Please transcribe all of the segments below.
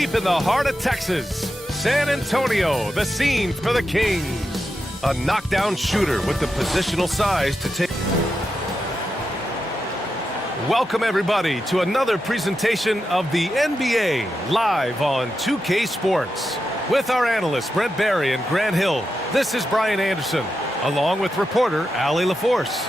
Deep in the heart of Texas, San Antonio, the scene for the Kings. A knockdown shooter with the positional size to take. Welcome everybody to another presentation of the NBA live on 2K Sports. With our analysts Brent Barry and Grant Hill, this is Brian Anderson, along with reporter Allie LaForce.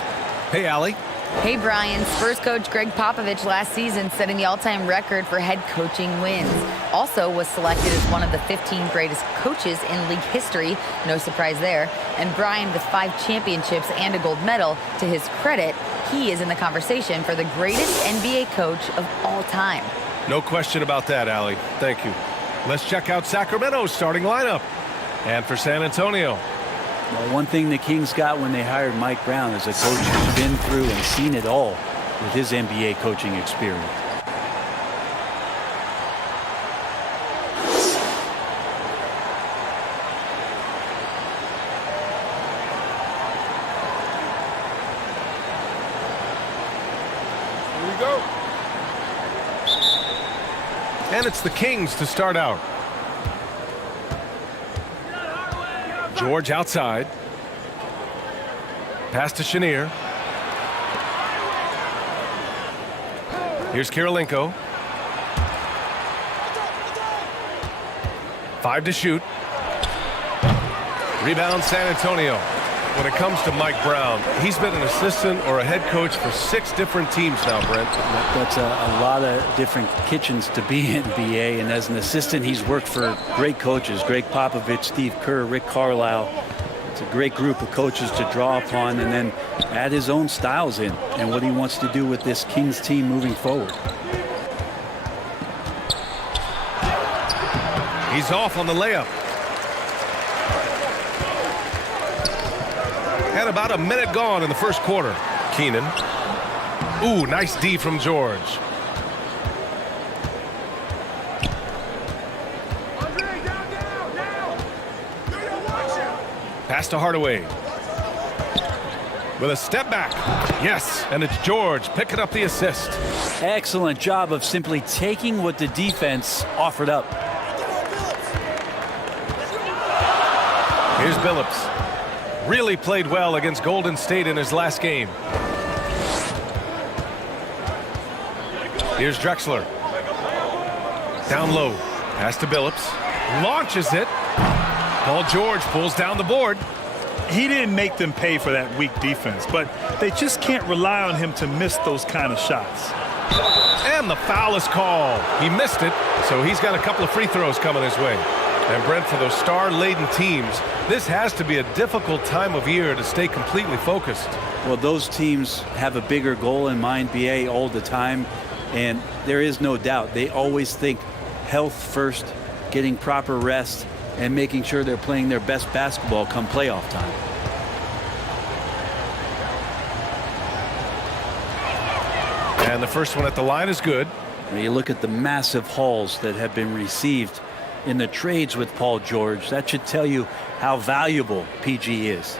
Hey Allie. Hey Brian, Spurs coach Greg Popovich last season setting the all-time record for head coaching wins. Also was selected as one of the 15 greatest coaches in league history, no surprise there. And Brian, with 5 championships and a gold medal, to his credit, he is in the conversation for the greatest NBA coach of all time. No question about that, Allie. Thank you. Let's check out Sacramento's starting lineup. And for San Antonio. Well, one thing the Kings got when they hired Mike Brown is a coach who's been through and seen it all with his NBA coaching experience. Here we go. And it's the Kings to start out. George outside. Pass to Chenier. Here's Kirilenko. 5 to shoot. Rebound San Antonio. When it comes to Mike Brown, he's been an assistant or a head coach for 6 different teams now, Brent. That's a lot of different kitchens to be in, BA. And as an assistant, he's worked for great coaches. Greg Popovich, Steve Kerr, Rick Carlisle. It's a great group of coaches to draw upon and then add his own styles in and what he wants to do with this Kings team moving forward. He's off on the layup. And about a minute gone in the first quarter. Keenan. Ooh, nice D from George. Pass to Hardaway. With a step back. Yes, and it's George picking up the assist. Excellent job of simply taking what the defense offered up. Here's Billups. Really played well against Golden State in his last game. Here's Drexler. Down low. Pass to Billups. Launches it. Paul George pulls down the board. He didn't make them pay for that weak defense, but they just can't rely on him to miss those kind of shots. And the foul is called. He missed it, so he's got a couple of free throws coming his way. And Brent, for those star-laden teams, this has to be a difficult time of year to stay completely focused. Well, those teams have a bigger goal in mind, BA, all the time. And there is no doubt they always think health first, getting proper rest, and making sure they're playing their best basketball come playoff time. And the first one at the line is good. You look at the massive hauls that have been received in the trades with Paul George. That should tell you how valuable PG is.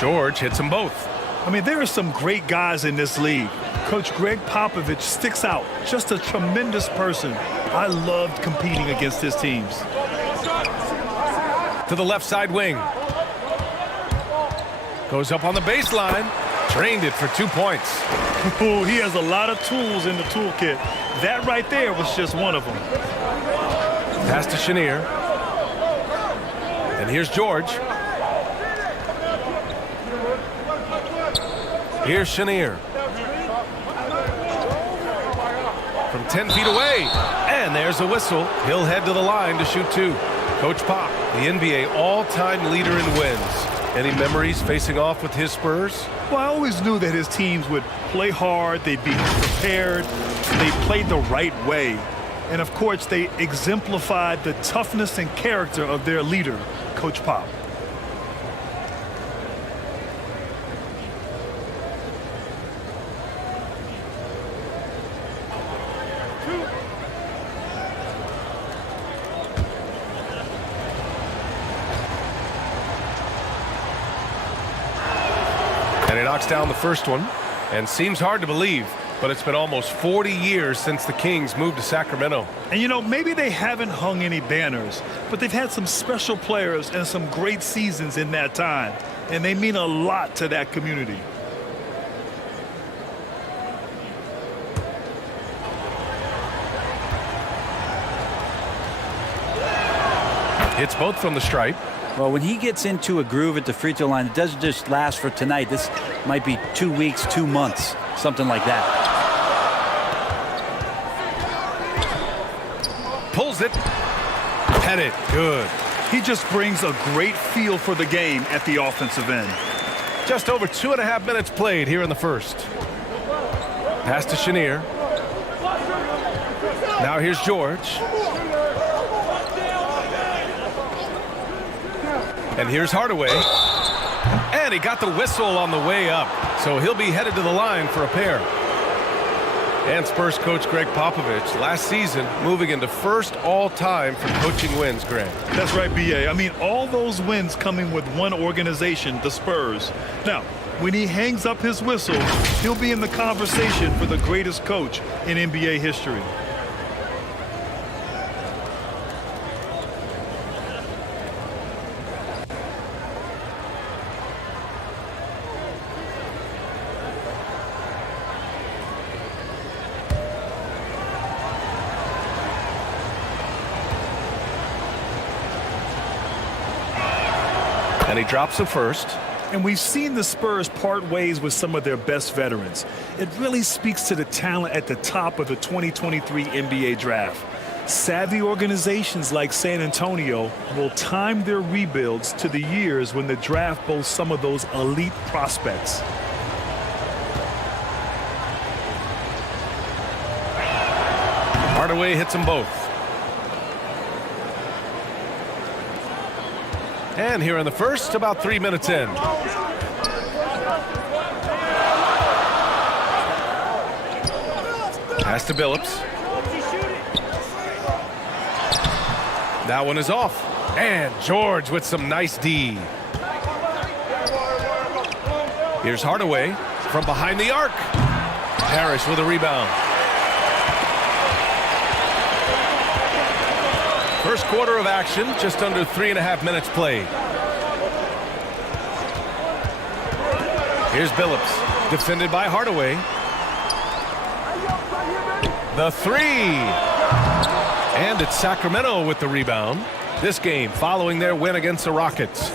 George hits them both. I mean, there are some great guys in this league. Coach Greg Popovich sticks out. Just a tremendous person. I loved competing against his teams. To the left side wing. Goes up on the baseline. Drained it for 2 points. Oh, he has a lot of tools in the toolkit. That right there was just one of them. Pass to Chenier. And here's George. Here's Chenier. From 10 feet away. And there's a whistle. He'll head to the line to shoot 2. Coach Pop, the NBA all-time leader in wins. Any memories facing off with his Spurs? Well, I always knew that his teams would play hard, they'd be prepared, they played the right way. And of course, they exemplified the toughness and character of their leader, Coach Pop. knocks down the first one. And seems hard to believe, but it's been almost 40 years since the Kings moved to Sacramento. And you know, maybe they haven't hung any banners, but they've had some special players and some great seasons in that time. And they mean a lot to that community. Hits both from the stripe. Well, when he gets into a groove at the free throw line, it doesn't just last for tonight. This might be 2 weeks, 2 months, something like that. Pulls it. Had it. Good. He just brings a great feel for the game at the offensive end. Just over 2.5 minutes played here in the first. Pass to Chenier. Now here's George. And here's Hardaway. And he got the whistle on the way up. So he'll be headed to the line for a pair. And Spurs coach Greg Popovich last season moving into first all-time for coaching wins, Greg. That's right, B.A. I mean, all those wins coming with one organization, the Spurs. Now, when he hangs up his whistle, he'll be in the conversation for the greatest coach in NBA history. And he drops the first. And we've seen the Spurs part ways with some of their best veterans. It really speaks to the talent at the top of the 2023 NBA draft. Savvy organizations like San Antonio will time their rebuilds to the years when the draft boasts some of those elite prospects. Hardaway hits them both. And here in the first, about 3 minutes in. Pass to Billups. That one is off. And George with some nice D. Here's Hardaway from behind the arc. Parrish with a rebound. First quarter of action, just under 3.5 minutes played. Here's Billups, defended by Hardaway. The three. And it's Sacramento with the rebound. This game following their win against the Rockets.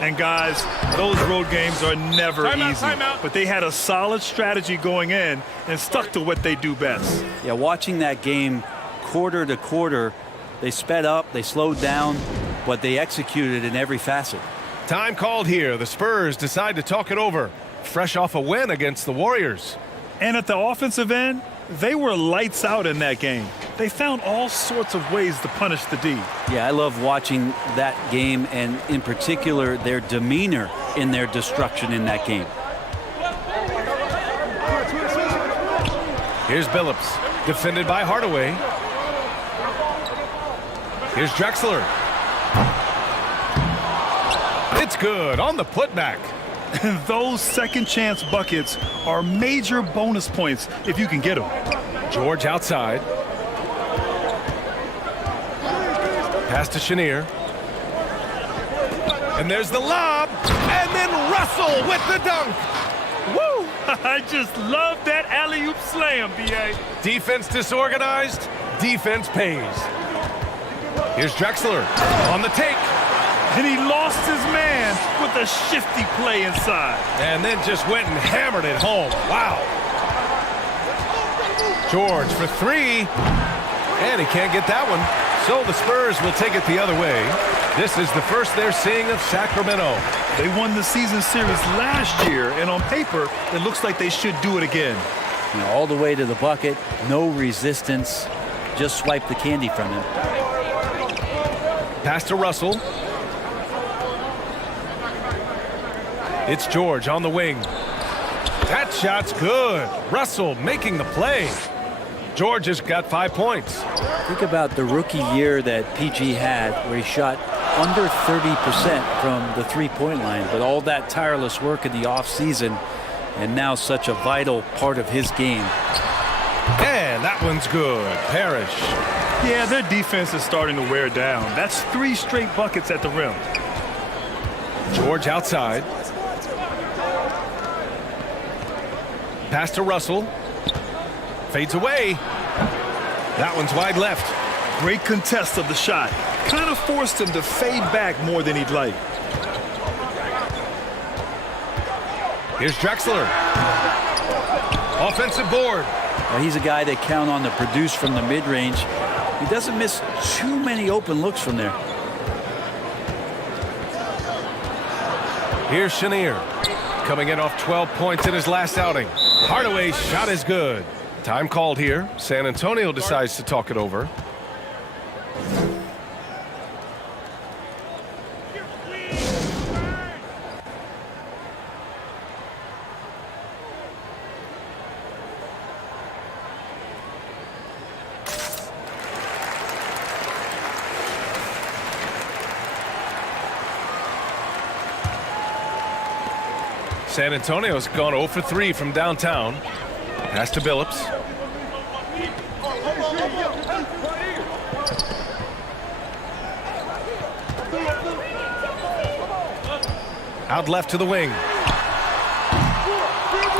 And guys, those road games are never easy. But they had a solid strategy going in and stuck to what they do best. Yeah, watching that game quarter to quarter, they sped up, they slowed down, but they executed in every facet. Time called here. The Spurs decide to talk it over. Fresh off a win against the Warriors. And at the offensive end, they were lights out in that game. They found all sorts of ways to punish the D. Yeah, I love watching that game, and in particular, their demeanor in their destruction in that game. Here's Billups, defended by Hardaway. Here's Drexler. It's good on the putback. Those second chance buckets are major bonus points if you can get them. George outside. Pass to Chenier. And there's the lob. And then Russell with the dunk. Woo! I just love that alley-oop slam, B.A. Defense disorganized. Defense pays. Here's Drexler on the take. And he lost his man with a shifty play inside. And then just went and hammered it home. Wow. George for three. And he can't get that one. So the Spurs will take it the other way. This is the first they're seeing of Sacramento. They won the season series last year, and on paper, it looks like they should do it again. You know, all the way to the bucket, no resistance, just swipe the candy from him. Pass to Russell. It's George on the wing. That shot's good. Russell making the play. George has got 5 points. Think about the rookie year that PG had, where he shot under 30% from the three-point line. But all that tireless work in the offseason and now such a vital part of his game. And that one's good. Parrish. Yeah, their defense is starting to wear down. That's 3 straight buckets at the rim. George outside. Pass to Russell. Fades away. That one's wide left. Great contest of the shot. Kind of forced him to fade back more than he'd like. Here's Drexler. Offensive board. Well, he's a guy they count on to produce from the mid-range. He doesn't miss too many open looks from there. Here's Chenier. Coming in off 12 points in his last outing. Hardaway's shot is good. Time called here. San Antonio decides to talk it over. San Antonio's gone 0 for 3 from downtown. Pass to Billups. Out left to the wing.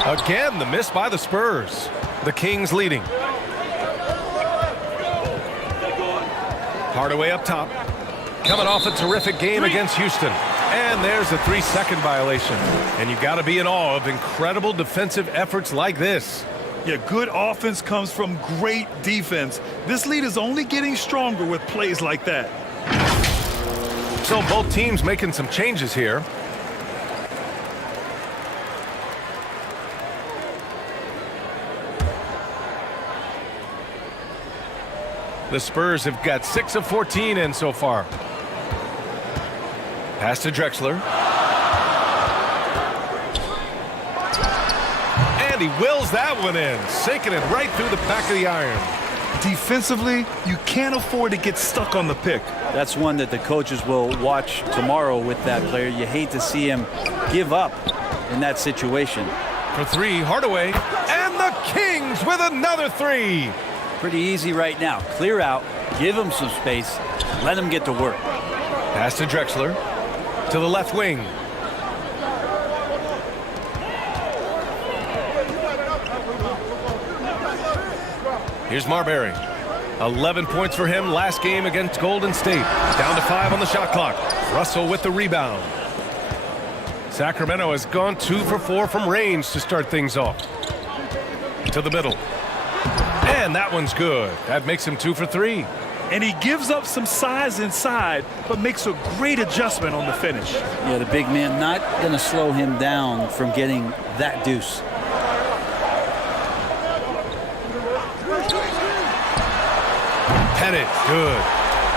Again, the miss by the Spurs. The Kings leading. Hardaway up top. Coming off a terrific game against Houston. And there's a 3-second violation. And you got to be in awe of incredible defensive efforts like this. Yeah, good offense comes from great defense. This lead is only getting stronger with plays like that. So both teams making some changes here. The Spurs have got 6 of 14 in so far. Pass to Drexler. And he wills that one in, sinking it right through the back of the iron. Defensively, you can't afford to get stuck on the pick. That's one that the coaches will watch tomorrow with that player. You hate to see him give up in that situation. For 3, Hardaway. And the Kings with another 3. Pretty easy right now. Clear out, give him some space, let him get to work. Pass to Drexler. To the left wing. Here's Marbury. 11 points for him last game against Golden State. Down to 5 on the shot clock. Russell with the rebound. Sacramento has gone 2 for 4 from range to start things off. To the middle. And that one's good. That makes him 2 for 3. And he gives up some size inside, but makes a great adjustment on the finish. Yeah, the big man not going to slow him down from getting that deuce. Pettit, good.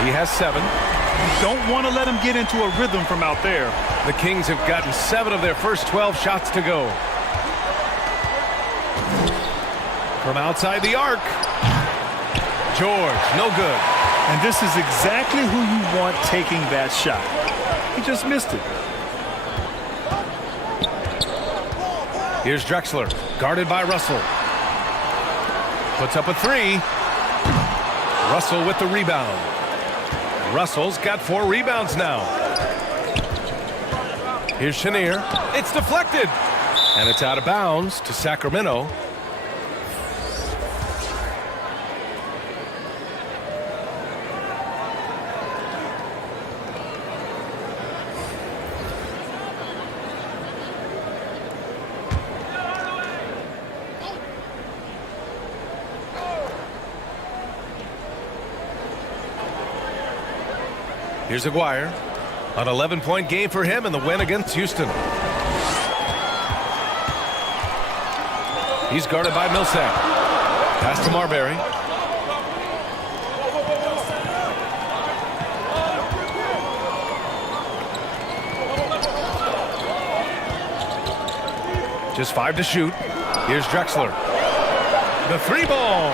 He has 7. You don't want to let him get into a rhythm from out there. The Kings have gotten 7 of their first 12 shots to go. From outside the arc. George, no good. And this is exactly who you want taking that shot. He just missed it. Here's Drexler, guarded by Russell. Puts up a 3. Russell with the rebound. Russell's got 4 rebounds now. Here's Chenier. It's deflected. And it's out of bounds to Sacramento. Here's Aguirre. An 11-point game for him in the win against Houston. He's guarded by Millsap. Pass to Marbury. Just 5 to shoot. Here's Drexler. The 3-ball.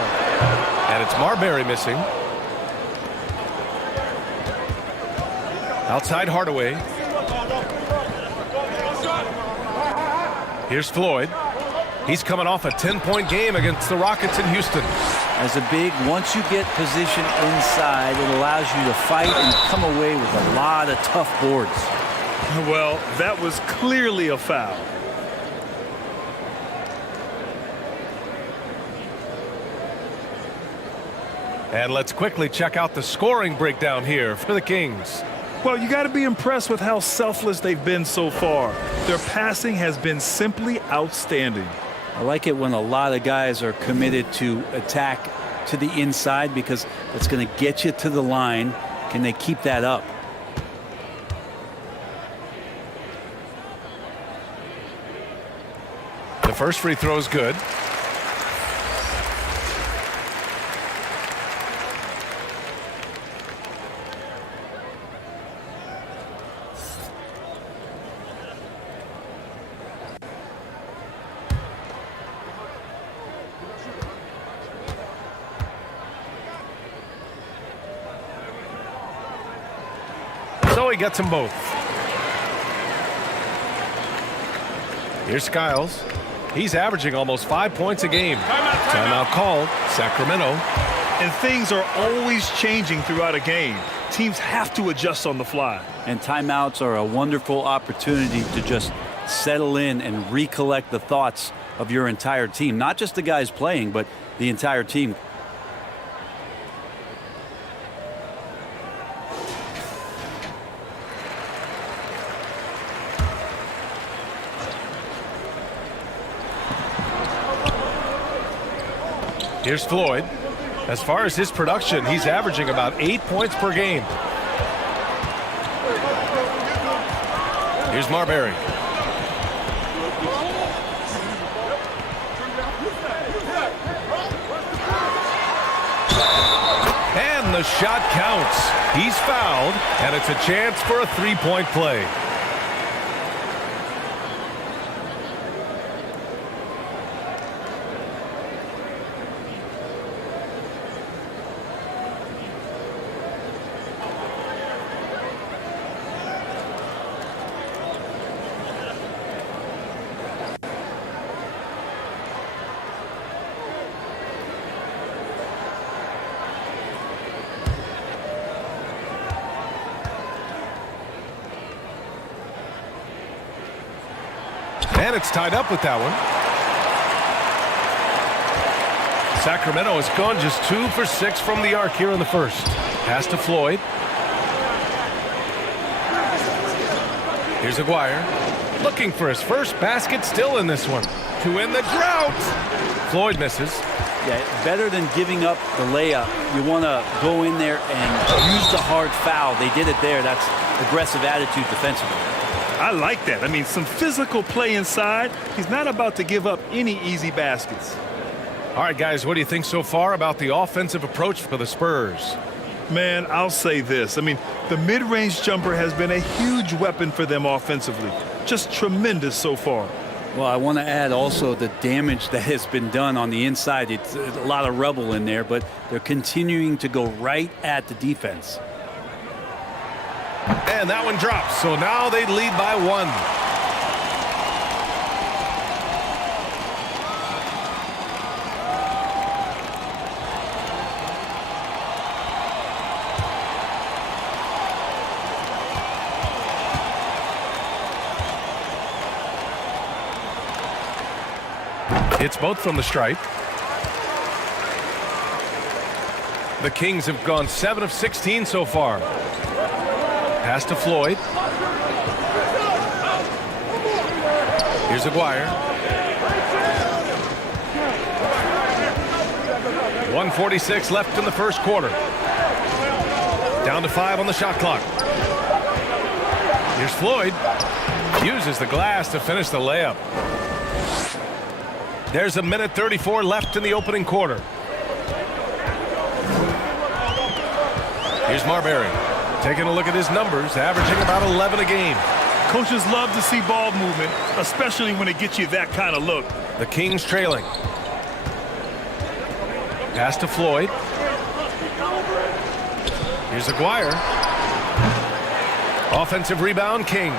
And it's Marbury missing. Outside Hardaway. Here's Floyd. He's coming off a 10-point game against the Rockets in Houston. As a big, once you get position inside, it allows you to fight and come away with a lot of tough boards. Well, that was clearly a foul. And let's quickly check out the scoring breakdown here for the Kings. Well, you got to be impressed with how selfless they've been so far. Their passing has been simply outstanding. I like it when a lot of guys are committed to attack to the inside because it's going to get you to the line. Can they keep that up? The first free throw is good. So he gets them both. Here's Skiles. He's averaging almost 5 points a game. Timeout called, Sacramento. And things are always changing throughout a game. Teams have to adjust on the fly. And timeouts are a wonderful opportunity to just settle in and recollect the thoughts of your entire team. Not just the guys playing, but the entire team. Here's Floyd. As far as his production, he's averaging about 8 points per game. Here's Marbury. And the shot counts. He's fouled, and it's a chance for a three-point play. And it's tied up with that one. Sacramento has gone just 2 for 6 from the arc here in the first. Pass to Floyd. Here's Aguirre. Looking for his first basket still in this one. To end the drought. Floyd misses. Yeah, better than giving up the layup. You want to go in there and use the hard foul. They did it there. That's aggressive attitude defensively. I like that. I mean, some physical play inside. He's not about to give up any easy baskets. All right, guys, what do you think so far about the offensive approach for the Spurs? Man, I'll say this. I mean, the mid-range jumper has been a huge weapon for them offensively. Just tremendous so far. Well, I want to add also the damage that has been done on the inside. It's a lot of rubble in there, but they're continuing to go right at the defense. And that one drops, so now they lead by 1. It's both from the stripe. The Kings have gone 7 of 16 so far. Pass to Floyd. Here's Aguirre. 1:46 left in the first quarter. Down to 5 on the shot clock. Here's Floyd. Uses the glass to finish the layup. There's 1:34 left in the opening quarter. Here's Marbury. Taking a look at his numbers, averaging about 11 a game. Coaches love to see ball movement, especially when it gets you that kind of look. The Kings trailing. Pass to Floyd. Here's Aguirre. Offensive rebound, Kings.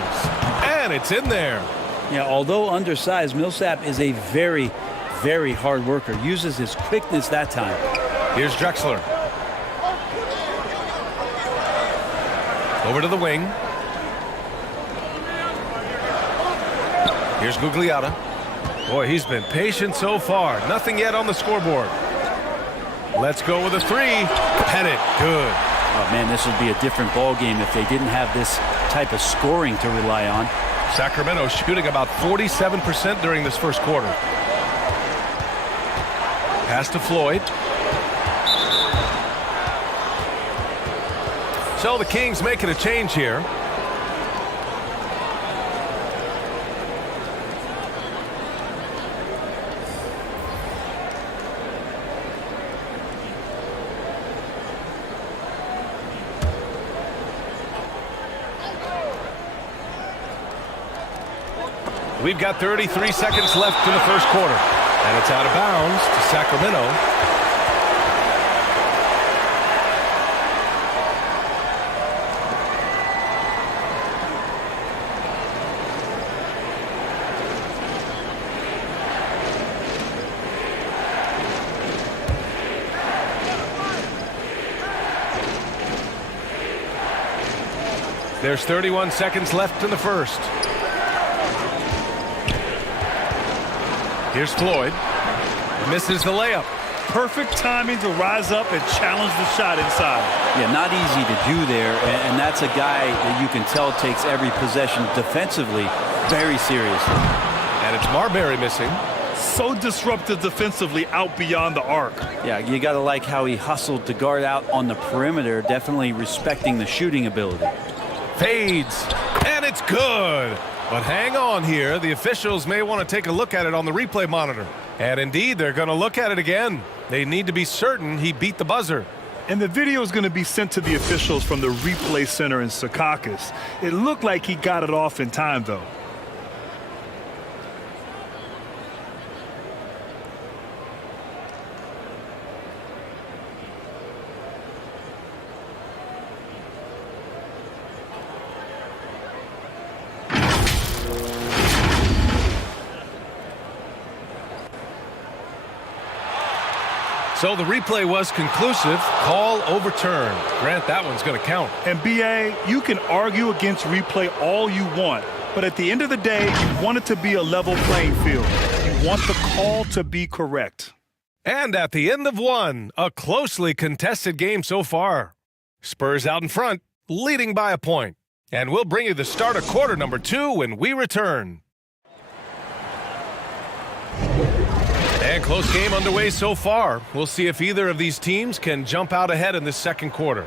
And it's in there. Yeah, although undersized, Millsap is a very, very hard worker. Uses his quickness that time. Here's Drexler. Over to the wing. Here's Gugliotta. Boy, he's been patient so far. Nothing yet on the scoreboard. Let's go with a three. Pettit, good. Oh, man, this would be a different ball game if they didn't have this type of scoring to rely on. Sacramento shooting about 47% during this first quarter. Pass to Floyd. So the Kings making a change here. We've got 33 seconds left in the first quarter. And it's out of bounds to Sacramento. There's 31 seconds left in the first. Here's Floyd. Misses the layup. Perfect timing to rise up and challenge the shot inside. Yeah, not easy to do there, and that's a guy that you can tell takes every possession defensively very seriously. And it's Marbury missing. So disruptive defensively out beyond the arc. Yeah, you got to like how he hustled to guard out on the perimeter, definitely respecting the shooting ability. Fades, and it's good. But hang on here. The officials may want to take a look at it on the replay monitor. And indeed, they're going to look at it again. They need to be certain he beat the buzzer. And the video is going to be sent to the officials from the replay center in Secaucus. It looked like he got it off in time, though. So the replay was conclusive. Call overturned. Grant, that one's going to count. And BA, you can argue against replay all you want, but at the end of the day, you want it to be a level playing field. You want the call to be correct. And at the end of one, a closely contested game so far. Spurs out in front, leading by a point. And we'll bring you the start of quarter number 2 when we return. And close game underway so far. We'll see if either of these teams can jump out ahead in this second quarter.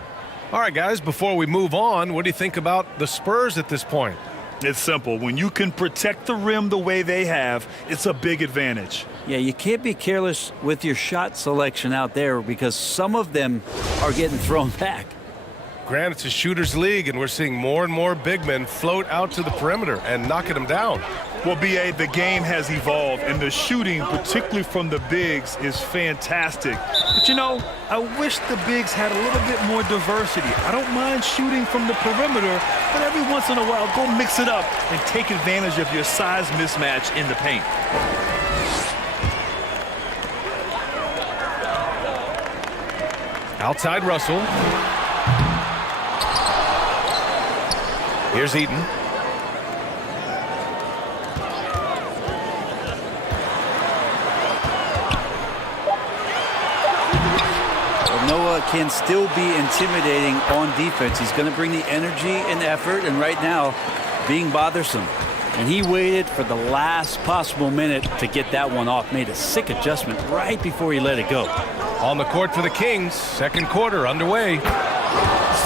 All right, guys, before we move on, what do you think about the Spurs at this point? It's simple. When you can protect the rim the way they have, it's a big advantage. Yeah, you can't be careless with your shot selection out there because some of them are getting thrown back. Grant, it's a shooter's league, and we're seeing more and more big men float out to the perimeter and knocking them down. Well, BA, the game has evolved, and the shooting, particularly from the bigs, is fantastic. But, you know, I wish the bigs had a little bit more diversity. I don't mind shooting from the perimeter, but every once in a while, go mix it up and take advantage of your size mismatch in the paint. Outside Russell. Here's Eaton. Noah can still be intimidating on defense. He's going to bring the energy and effort, and right now being bothersome. And he waited for the last possible minute to get that one off. Made a sick adjustment right before he let it go. On the court for the Kings, second quarter underway.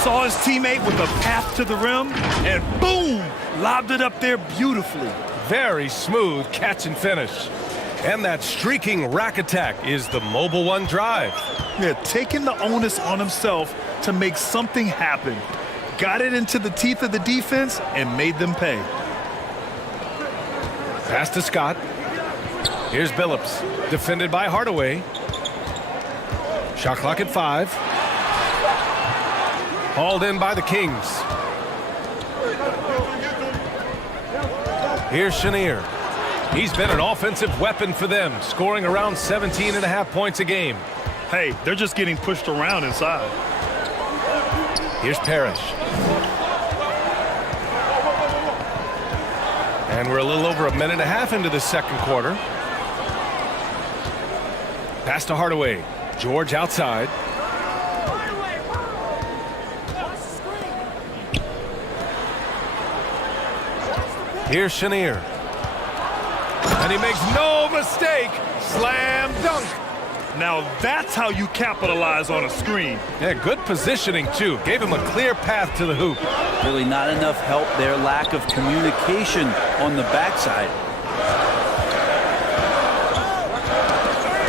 Saw his teammate with a path to the rim, and boom, lobbed it up there beautifully. Very smooth catch and finish. And that streaking rack attack is the Mobile One drive. Yeah, taking the onus on himself to make something happen. Got it into the teeth of the defense and made them pay. Pass to Scott. Here's Billups, defended by Hardaway. Shot clock at 5. Hauled in by the Kings. Here's Chenier. He's been an offensive weapon for them, scoring around 17.5 points a game. Hey, they're just getting pushed around inside. Here's Parrish. And we're a little over a minute and a half into the second quarter. Pass to Hardaway. George outside. Here's Chenier. And he makes no mistake. Slam dunk. Now that's how you capitalize on a screen. Yeah, good positioning, too. Gave him a clear path to the hoop. Really not enough help there. Lack of communication on the backside.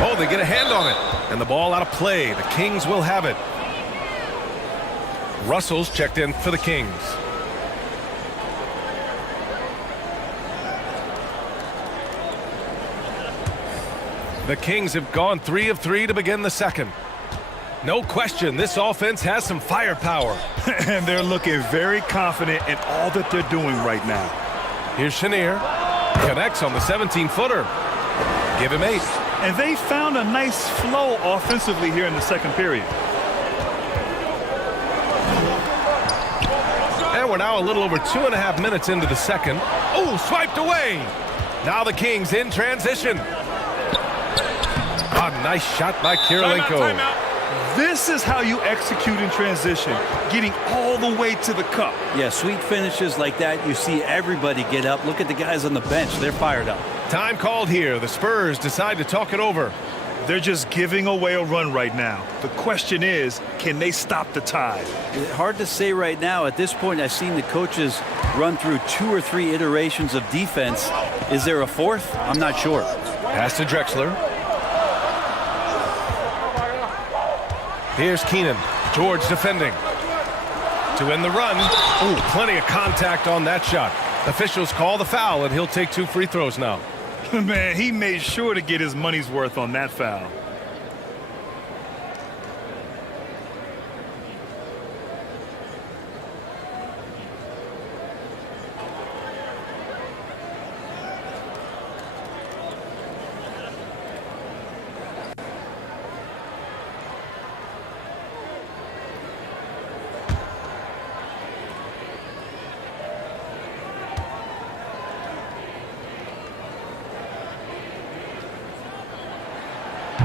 Oh, they get a hand on it. And the ball out of play. The Kings will have it. Russell's checked in for the Kings. The Kings have gone 3 of 3 to begin the second. No question, this offense has some firepower. And they're looking very confident in all that they're doing right now. Here's Chenier. Connects on the 17-footer. Give him 8. And they found a nice flow offensively here in the second period. And we're now a little over 2.5 minutes into the second. Oh, swiped away. Now the Kings in transition. A nice shot by Kirilenko. Timeout. This is how you execute in transition, getting all the way to the cup. Yeah, sweet finishes like that, you see everybody get up. Look at the guys on the bench. They're fired up. Time called here. The Spurs decide to talk it over. They're just giving away a run right now. The question is, can they stop the tide? Hard to say right now. At this point, I've seen the coaches run through 2 or 3 iterations of defense. Is there a fourth? I'm not sure. Pass to Drexler. Here's Keenan. George defending. To end the run. Ooh, plenty of contact on that shot. Officials call the foul, and he'll take 2 free throws now. Man, he made sure to get his money's worth on that foul.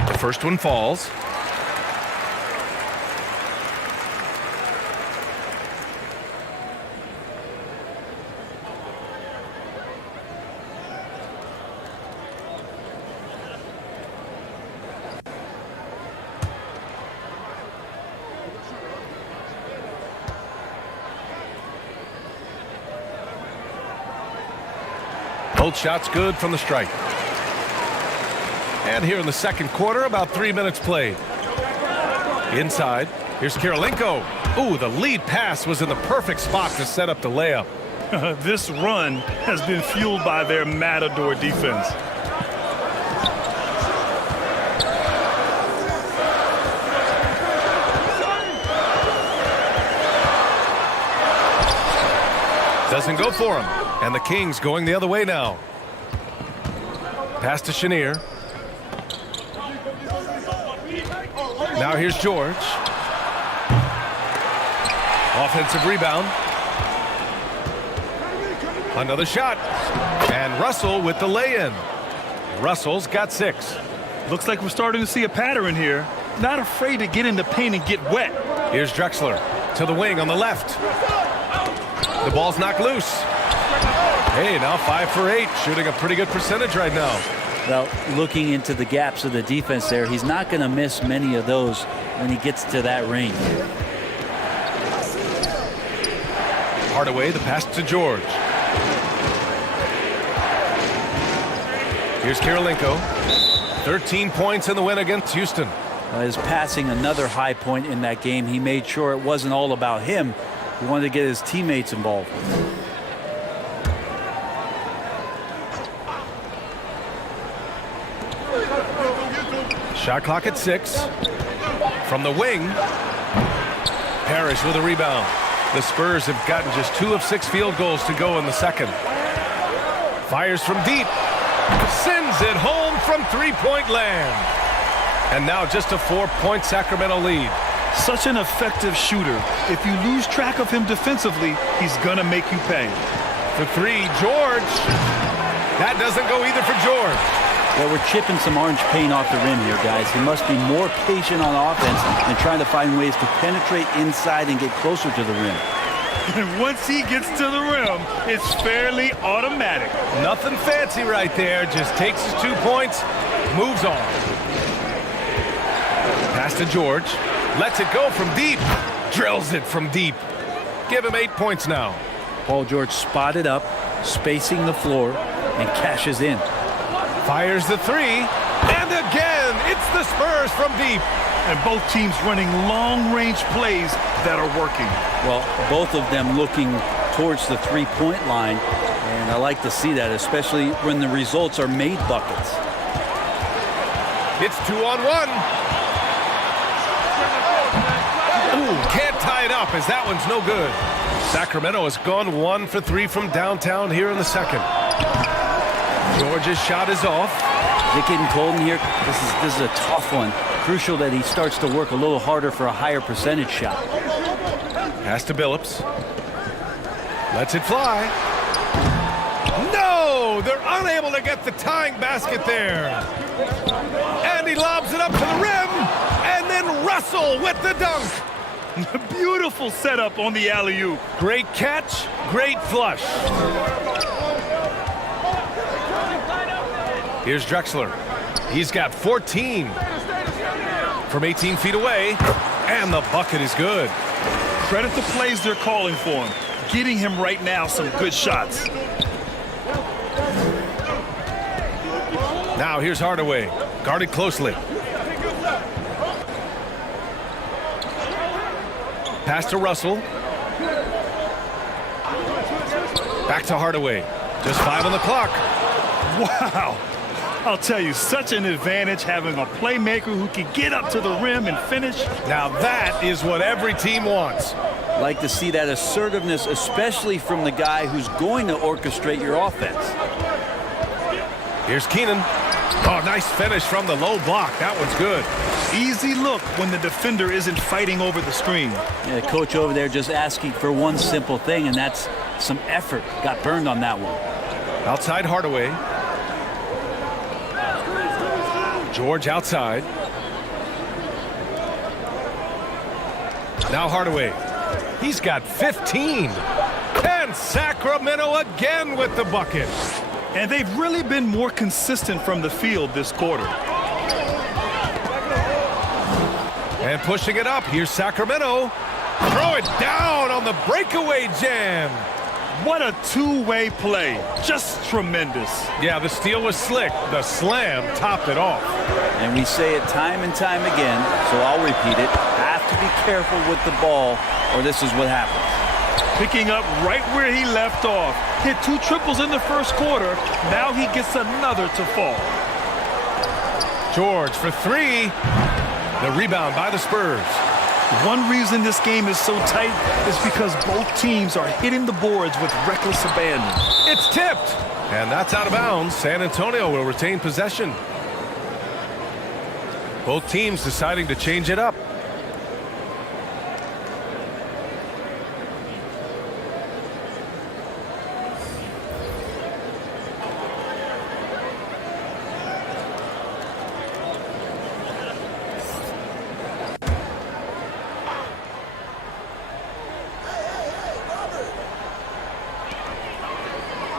The first one falls. Both shots good from the strike. And here in the second quarter, about 3 minutes played. Inside, here's Kirilenko. Ooh, the lead pass was in the perfect spot to set up the layup. This run has been fueled by their matador defense. Doesn't go for him. And the Kings going the other way now. Pass to Chenier. Now here's George. Offensive rebound. Another shot. And Russell with the lay-in. Russell's got 6. Looks like we're starting to see a pattern here. Not afraid to get in the paint and get wet. Here's Drexler to the wing on the left. The ball's knocked loose. Hey, now 5 for 8, shooting a pretty good percentage right now. Well, looking into the gaps of the defense there, he's not going to miss many of those when he gets to that range. Hardaway, the pass to George. Here's Kirilenko. 13 points in the win against Houston. His passing, another high point in that game. He made sure it wasn't all about him. He wanted to get his teammates involved. Shot clock at 6. From the wing. Parrish with a rebound. The Spurs have gotten just 2 of 6 field goals to go in the second. Fires from deep. Sends it home from three-point land. And now just a 4-point Sacramento lead. Such an effective shooter. If you lose track of him defensively, he's gonna make you pay. For three, George. That doesn't go either for George. Well, we're chipping some orange paint off the rim here, guys. He must be more patient on offense and trying to find ways to penetrate inside and get closer to the rim. And once he gets to the rim, it's fairly automatic. Nothing fancy right there. Just takes his 2 points, moves on. Pass to George. Lets it go from deep. Drills it from deep. Give him 8 points now. Paul George spotted up, spacing the floor, and cashes in. Fires the three. And again, it's the Spurs from deep. And both teams running long-range plays that are working. Well, both of them looking towards the three-point line. And I like to see that, especially when the results are made buckets. It's 2-on-1. Ooh, can't tie it up as that one's no good. Sacramento has gone 1 for 3 from downtown here in the second. George's shot is off. Is it getting cold in here? This is a tough one. Crucial that he starts to work a little harder for a higher percentage shot. Pass to Billups. Lets it fly. No! They're unable to get the tying basket there. And he lobs it up to the rim. And then Russell with the dunk. Beautiful setup on the alley-oop. Great catch, great flush. Here's Drexler. He's got 14 from 18 feet away, and the bucket is good. Credit the plays they're calling for him. Getting him right now some good shots. Now here's Hardaway, guarded closely. Pass to Russell. Back to Hardaway. Just 5 on the clock. Wow. I'll tell you, such an advantage having a playmaker who can get up to the rim and finish. Now that is what every team wants. Like to see that assertiveness, especially from the guy who's going to orchestrate your offense. Here's Keenan. Oh, nice finish from the low block. That one's good. Easy look when the defender isn't fighting over the screen. Yeah, the coach over there just asking for one simple thing, and that's some effort. Got burned on that one. Outside Hardaway. George outside. Now Hardaway. He's got 15. And Sacramento again with the bucket. And they've really been more consistent from the field this quarter. And pushing it up. Here's Sacramento. Throw it down on the breakaway jam. What a two-way play. Just tremendous. Yeah, the steal was slick. The slam topped it off. And we say it time and time again, so I'll repeat it. Have to be careful with the ball, or this is what happens. Picking up right where he left off. Hit 2 triples in the first quarter. Now he gets another to fall. George for 3. The rebound by the Spurs. One reason this game is so tight is because both teams are hitting the boards with reckless abandon. It's tipped. And that's out of bounds. San Antonio will retain possession. Both teams deciding to change it up.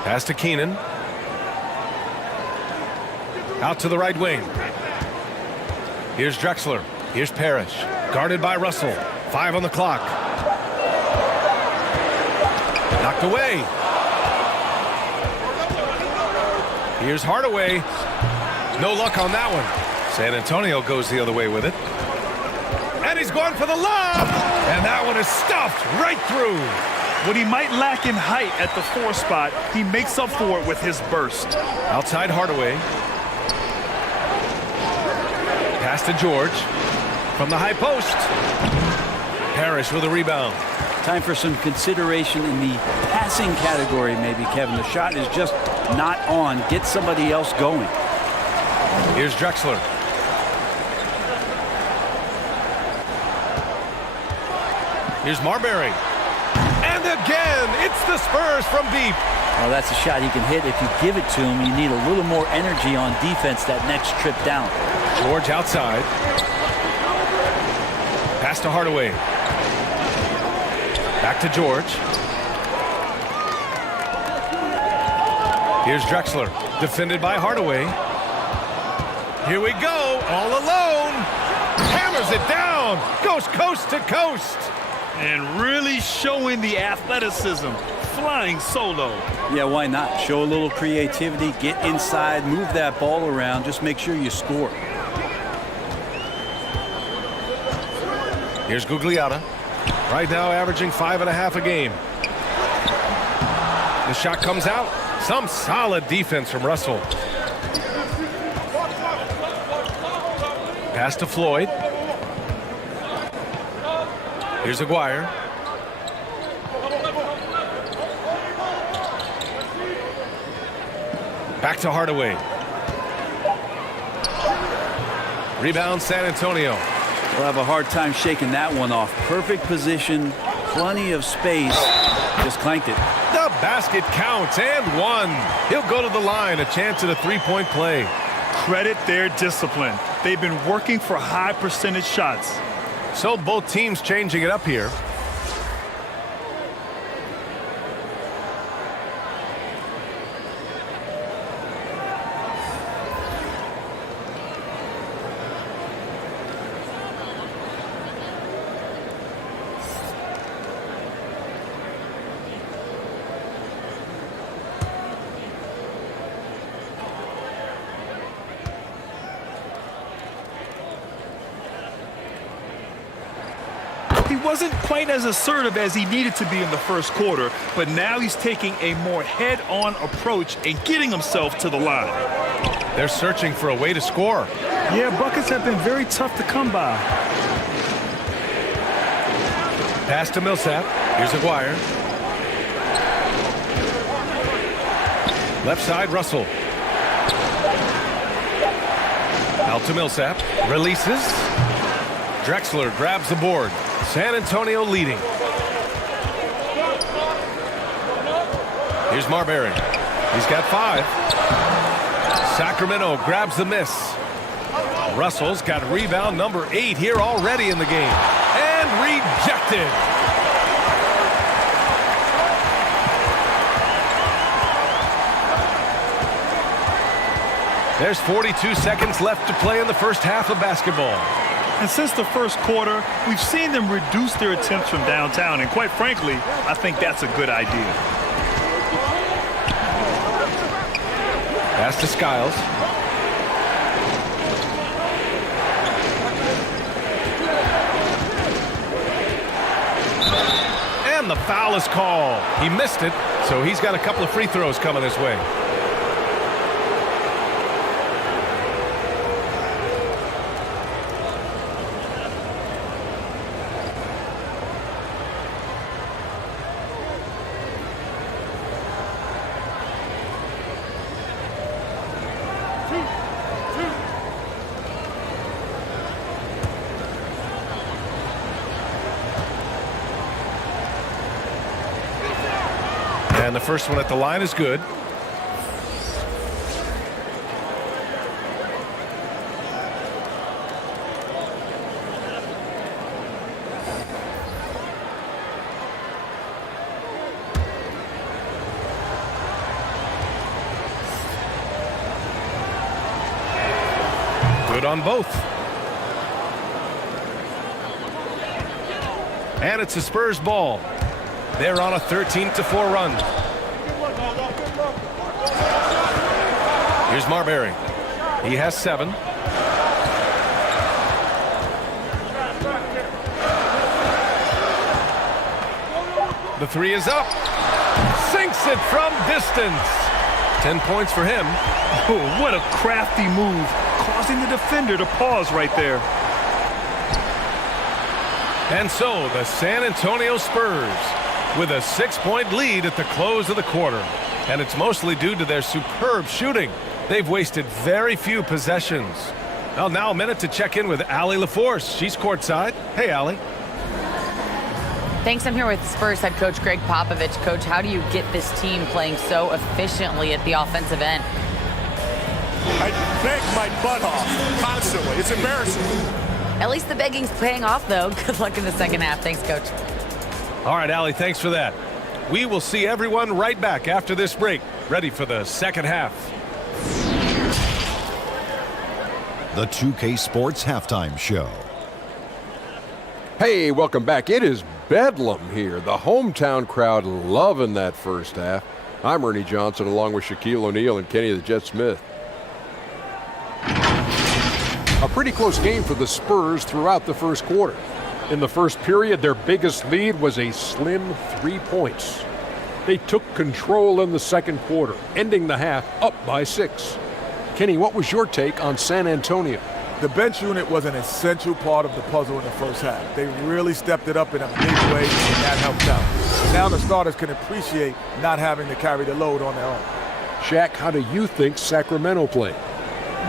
Pass to Keenan. Out to the right wing. Here's Drexler. Here's Parrish. Guarded by Russell. 5 on the clock. Knocked away. Here's Hardaway. No luck on that one. San Antonio goes the other way with it. And he's going for the lob. And that one is stuffed right through. What he might lack in height at the 4 spot, he makes up for it with his burst. Outside Hardaway. Pass to George. From the high post. Parrish with a rebound. Time for some consideration in the passing category, maybe, Kevin. The shot is just not on. Get somebody else going. Here's Drexler. Here's Marbury. And again, it's the Spurs from deep. Well, that's a shot he can hit. If you give it to him, you need a little more energy on defense that next trip down. George outside. Pass to Hardaway. Back to George. Here's Drexler, defended by Hardaway. Here we go, all alone. Hammers it down, goes coast to coast. And really showing the athleticism, flying solo. Yeah, why not? Show a little creativity, get inside, move that ball around, just make sure you score. Here's Gugliotta. Right now averaging 5.5 a game. The shot comes out. Some solid defense from Russell. Pass to Floyd. Here's Aguirre. Back to Hardaway. Rebound San Antonio. We'll have a hard time shaking that one off. Perfect position, plenty of space. Just clanked it. The basket counts and one. He'll go to the line, a chance at a three-point play. Credit their discipline. They've been working for high percentage shots. So both teams changing it up here. He wasn't quite as assertive as he needed to be in the first quarter, but now he's taking a more head-on approach and getting himself to the line. They're searching for a way to score. Yeah, buckets have been very tough to come by. Pass to Millsap. Here's Aguirre. Left side, Russell. Out to Millsap. Releases. Drexler grabs the board. San Antonio leading. Here's Marbury. He's got 5. Sacramento grabs the miss. Russell's got rebound number 8 here already in the game. And rejected. There's 42 seconds left to play in the first half of basketball. And since the first quarter, we've seen them reduce their attempts from downtown. And quite frankly, I think that's a good idea. Pass to Skiles. And the foul is called. He missed it, so he's got a couple of free throws coming his way. And the first one at the line is good. Good on both. And it's a Spurs ball. They're on a 13-4 run. Here's Marbury. He has 7. The 3 is up. Sinks it from distance. 10 points for him. Oh, what a crafty move, causing the defender to pause right there. And so the San Antonio Spurs with a 6-point lead at the close of the quarter. And it's mostly due to their superb shooting. They've wasted very few possessions. Well, now a minute to check in with Allie LaForce. She's courtside. Hey, Allie. Thanks. I'm here with Spurs head coach Greg Popovich. Coach, how do you get this team playing so efficiently at the offensive end? I beg my butt off constantly. It's embarrassing. At least the begging's paying off, though. Good luck in the second half. Thanks, Coach. All right, Allie, thanks for that. We will see everyone right back after this break, ready for the second half. The 2K Sports Halftime Show. Hey, welcome back. It is bedlam here. The hometown crowd loving that first half. I'm Ernie Johnson along with Shaquille O'Neal and Kenny the Jet Smith. A pretty close game for the Spurs throughout the first quarter. In the first period, their biggest lead was a slim 3 points. They took control in the second quarter, ending the half up by 6. Kenny, what was your take on San Antonio? The bench unit was an essential part of the puzzle in the first half. They really stepped it up in a big way, and that helped out. Now the starters can appreciate not having to carry the load on their own. Shaq, how do you think Sacramento played?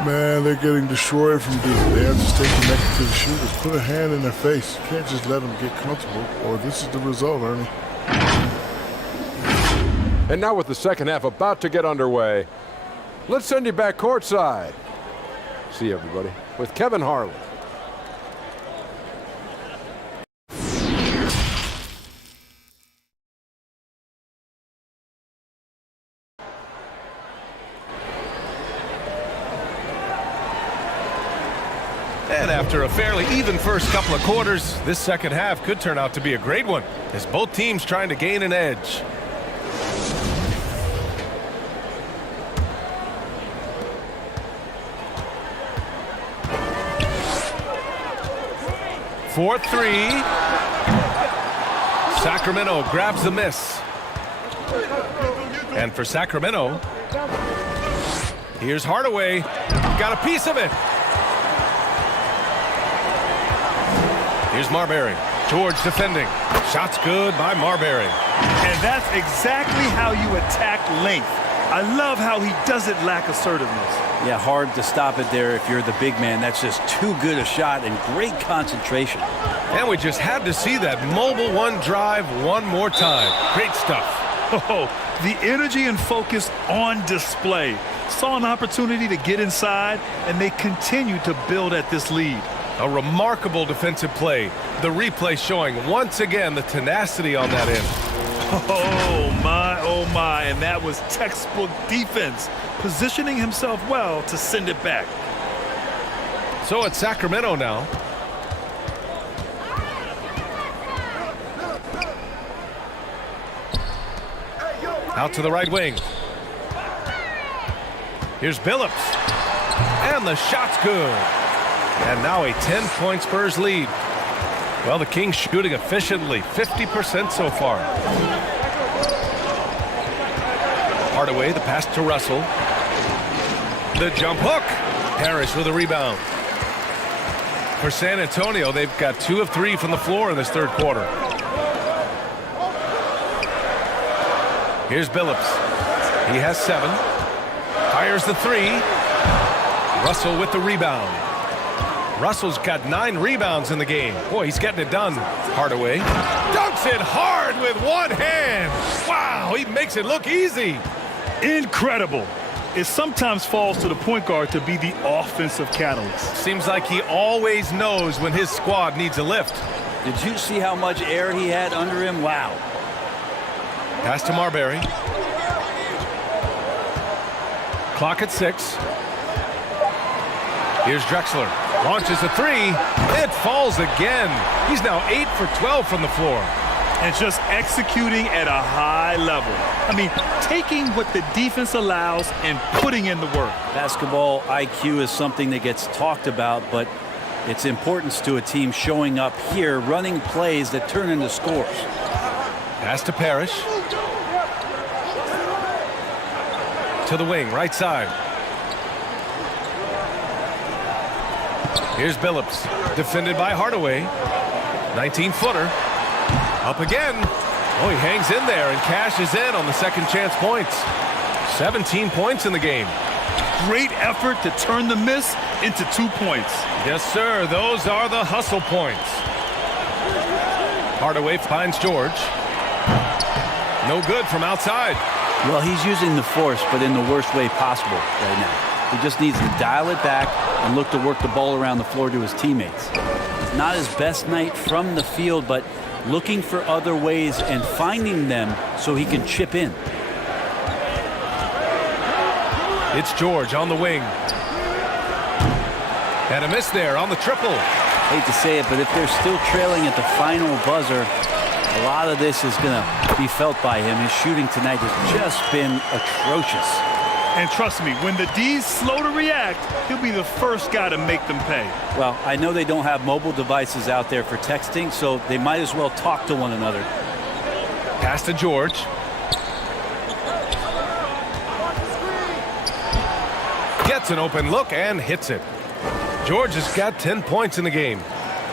Man, they're getting destroyed from deep. They have to stay connected to the shooters. Put a hand in their face. You can't just let them get comfortable, or this is the result, Ernie. And now with the second half about to get underway, let's send you back courtside. See you, everybody, with Kevin Harlan. And after a fairly even first couple of quarters, this second half could turn out to be a great one, as both teams trying to gain an edge. For three. Sacramento grabs the miss. And for Sacramento, here's Hardaway. Got a piece of it. Here's Marbury. George defending. Shot's good by Marbury. And that's exactly how you attack length. I love how he doesn't lack assertiveness. Yeah, hard to stop it there if you're the big man. That's just too good a shot and great concentration. And we just had to see that mobile one drive one more time. Great stuff. Oh, the energy and focus on display. Saw an opportunity to get inside, and they continue to build at this lead. A remarkable defensive play. The replay showing once again the tenacity on that end. Oh my, and that was textbook defense, positioning himself well to send it back. So it's Sacramento now. Out to the right wing. Here's Billups. And the shot's good. And now a 10-point Spurs lead. Well, the Kings shooting efficiently, 50% so far. Hardaway, the pass to Russell. The jump hook. Parrish with a rebound. For San Antonio, they've got 2 of 3 from the floor in this third quarter. Here's Billups. He has 7. Fires the 3. Russell with the rebound. Russell's got 9 rebounds in the game. Boy, he's getting it done. Hardaway dunks it hard with one hand. Wow, he makes it look easy. Incredible. It sometimes falls to the point guard to be the offensive catalyst. Seems like he always knows when his squad needs a lift. Did you see how much air he had under him? Wow. Pass to Marbury. Clock at 6. Here's Drexler. Launches a 3. It falls again. He's now 8 for 12 from the floor. And just executing at a high level. I mean, taking what the defense allows and putting in the work. Basketball IQ is something that gets talked about, but its importance to a team showing up here, running plays that turn into scores. Pass to Parrish. To the wing, right side. Here's Billups, defended by Hardaway. 19-footer. Up again. Oh, he hangs in there and cashes in on the second chance points. 17 points in the game. Great effort to turn the miss into 2 points. Yes, sir. Those are the hustle points. Hardaway finds George. No good from outside. Well, he's using the force, but in the worst way possible right now. He just needs to dial it back and look to work the ball around the floor to his teammates. Not his best night from the field, but looking for other ways and finding them so he can chip in. It's George on the wing. And a miss there on the triple. Hate to say it, but if they're still trailing at the final buzzer, a lot of this is going to be felt by him. His shooting tonight has just been atrocious. And trust me, when the D's slow to react, he'll be the first guy to make them pay. Well, I know they don't have mobile devices out there for texting, so they might as well talk to one another. Pass to George. Gets an open look and hits it. George has got 10 points in the game.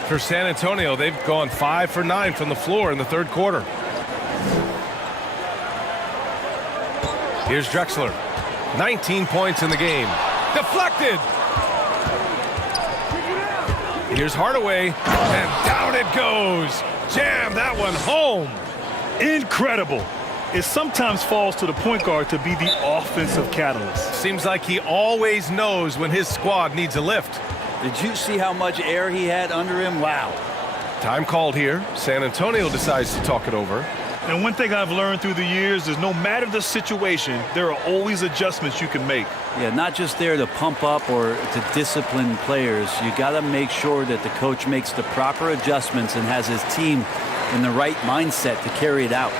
For San Antonio, they've gone 5 for 9 from the floor in the third quarter. Here's Drexler. 19 points in the game. Deflected. Here's Hardaway. And down it goes. Jam that one home. Incredible. It sometimes falls to the point guard to be the offensive catalyst. Seems like he always knows when his squad needs a lift. Did you see how much air he had under him? Wow. Time called here. San Antonio decides to talk it over. And one thing I've learned through the years is no matter the situation, there are always adjustments you can make. Yeah, not just there to pump up or to discipline players. You got to make sure that the coach makes the proper adjustments and has his team in the right mindset to carry it out.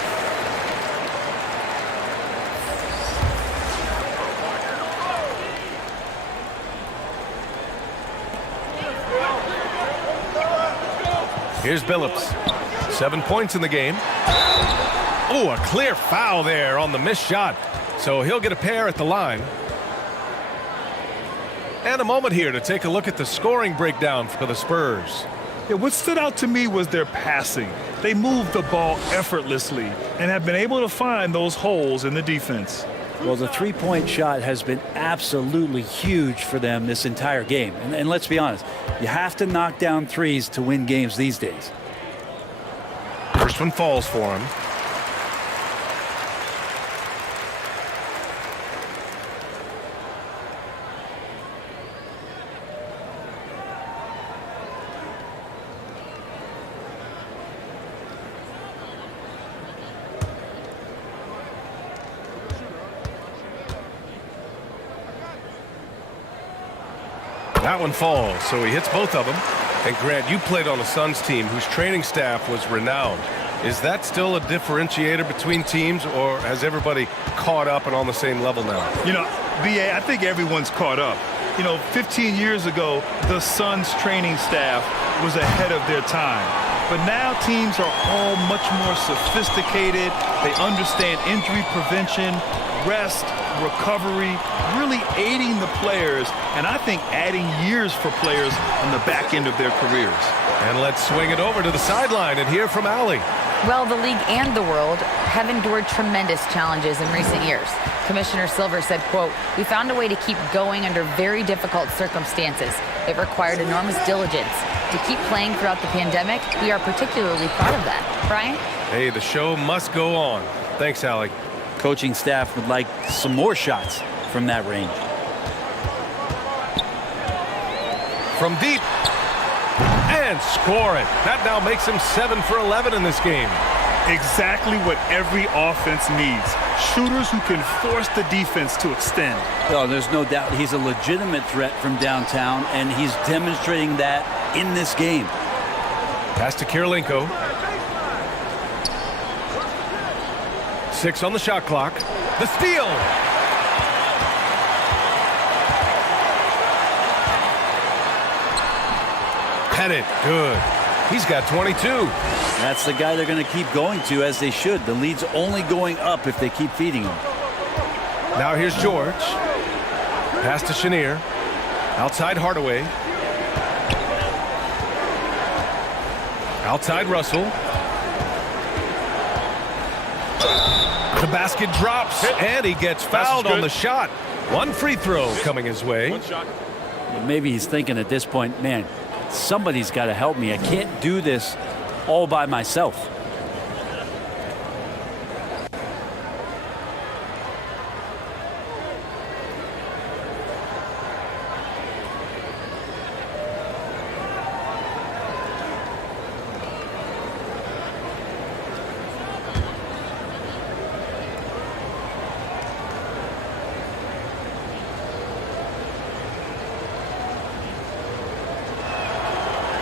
Here's Billups. 7 points in the game. Oh, a clear foul there on the missed shot. So he'll get a pair at the line. And a moment here to take a look at the scoring breakdown for the Spurs. Yeah, what stood out to me was their passing. They moved the ball effortlessly and have been able to find those holes in the defense. Well, the three-point shot has been absolutely huge for them this entire game. And let's be honest, you have to knock down threes to win games these days. First one falls for him. That one falls, so he hits both of them. And Grant, you played on a Suns team whose training staff was renowned. Is that still a differentiator between teams, or has everybody caught up and on the same level now? You know, BA, I think everyone's caught up. You know, 15 years ago, the Suns training staff was ahead of their time. But now teams are all much more sophisticated. They understand injury prevention, rest, recovery, really aiding the players, and I think adding years for players on the back end of their careers. And let's swing it over to the sideline and hear from Allie. Well, the league and the world have endured tremendous challenges in recent years. Commissioner Silver said, quote, "We found a way to keep going under very difficult circumstances. It required enormous diligence. To keep playing throughout the pandemic, we are particularly proud of that." Brian? Hey, the show must go on. Thanks, Allie. Coaching staff would like some more shots from that range. From deep. And score it. That now makes him 7 for 11 in this game. Exactly what every offense needs. Shooters who can force the defense to extend. Oh, there's no doubt he's a legitimate threat from downtown, and he's demonstrating that in this game. Pass to Kirilenko. 6 on the shot clock. The steal. Pettit, good. He's got 22. That's the guy they're going to keep going to, as they should. The lead's only going up if they keep feeding him. Now here's George. Pass to Chenier. Outside Hardaway. Outside Russell. The basket drops, and he gets fouled on the shot. One free throw coming his way. Maybe he's thinking at this point, man, somebody's got to help me. I can't do this all by myself.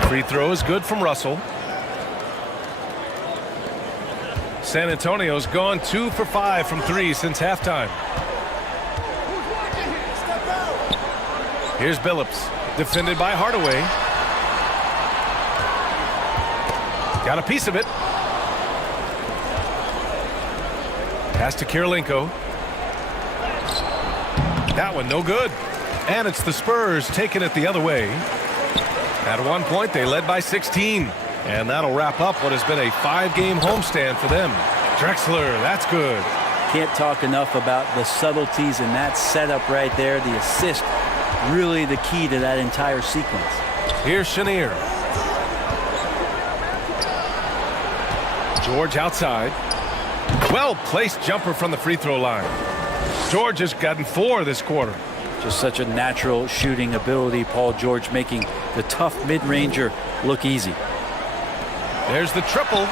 Free throw is good from Russell. San Antonio's gone 2 for 5 from 3 since halftime. Here's Billups, defended by Hardaway. Got a piece of it. Pass to Kirilenko. That one no good. And it's the Spurs taking it the other way. At one point, they led by 16. And that'll wrap up what has been a 5-game homestand for them. Drexler, that's good. Can't talk enough about the subtleties in that setup right there. The assist, really the key to that entire sequence. Here's Chenier. George outside. Well-placed jumper from the free throw line. George has gotten 4 this quarter. Just such a natural shooting ability. Paul George making the tough mid-ranger look easy. There's the triple.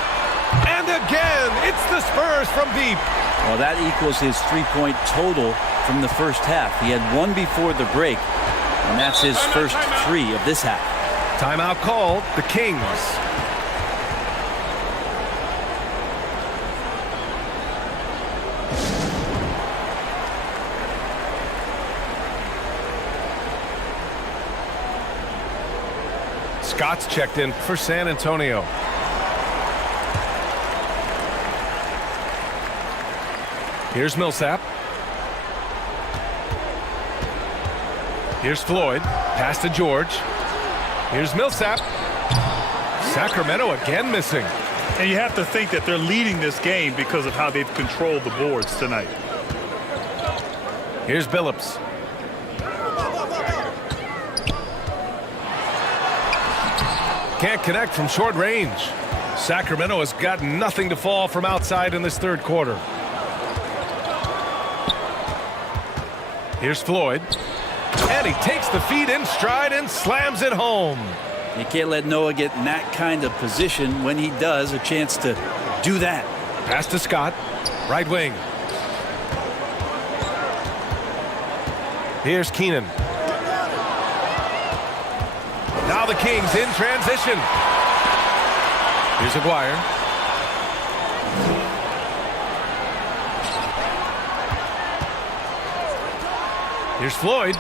And again, it's the Spurs from deep. Well, that equals his 3-point total from the first half. He had 1 before the break, and that's his first 3 of this half. Timeout called, the Kings. Scott's checked in for San Antonio. Here's Millsap. Here's Floyd. Pass to George. Here's Millsap. Sacramento again missing. And you have to think that they're leading this game because of how they've controlled the boards tonight. Here's Billups. Can't connect from short range. Sacramento has got nothing to fall from outside in this third quarter. Here's Floyd. And he takes the feed in stride and slams it home. You can't let Noah get in that kind of position. When he does, a chance to do that. Pass to Scott. Right wing. Here's Keenan. Now the Kings in transition. Here's Aguirre. Here's Floyd.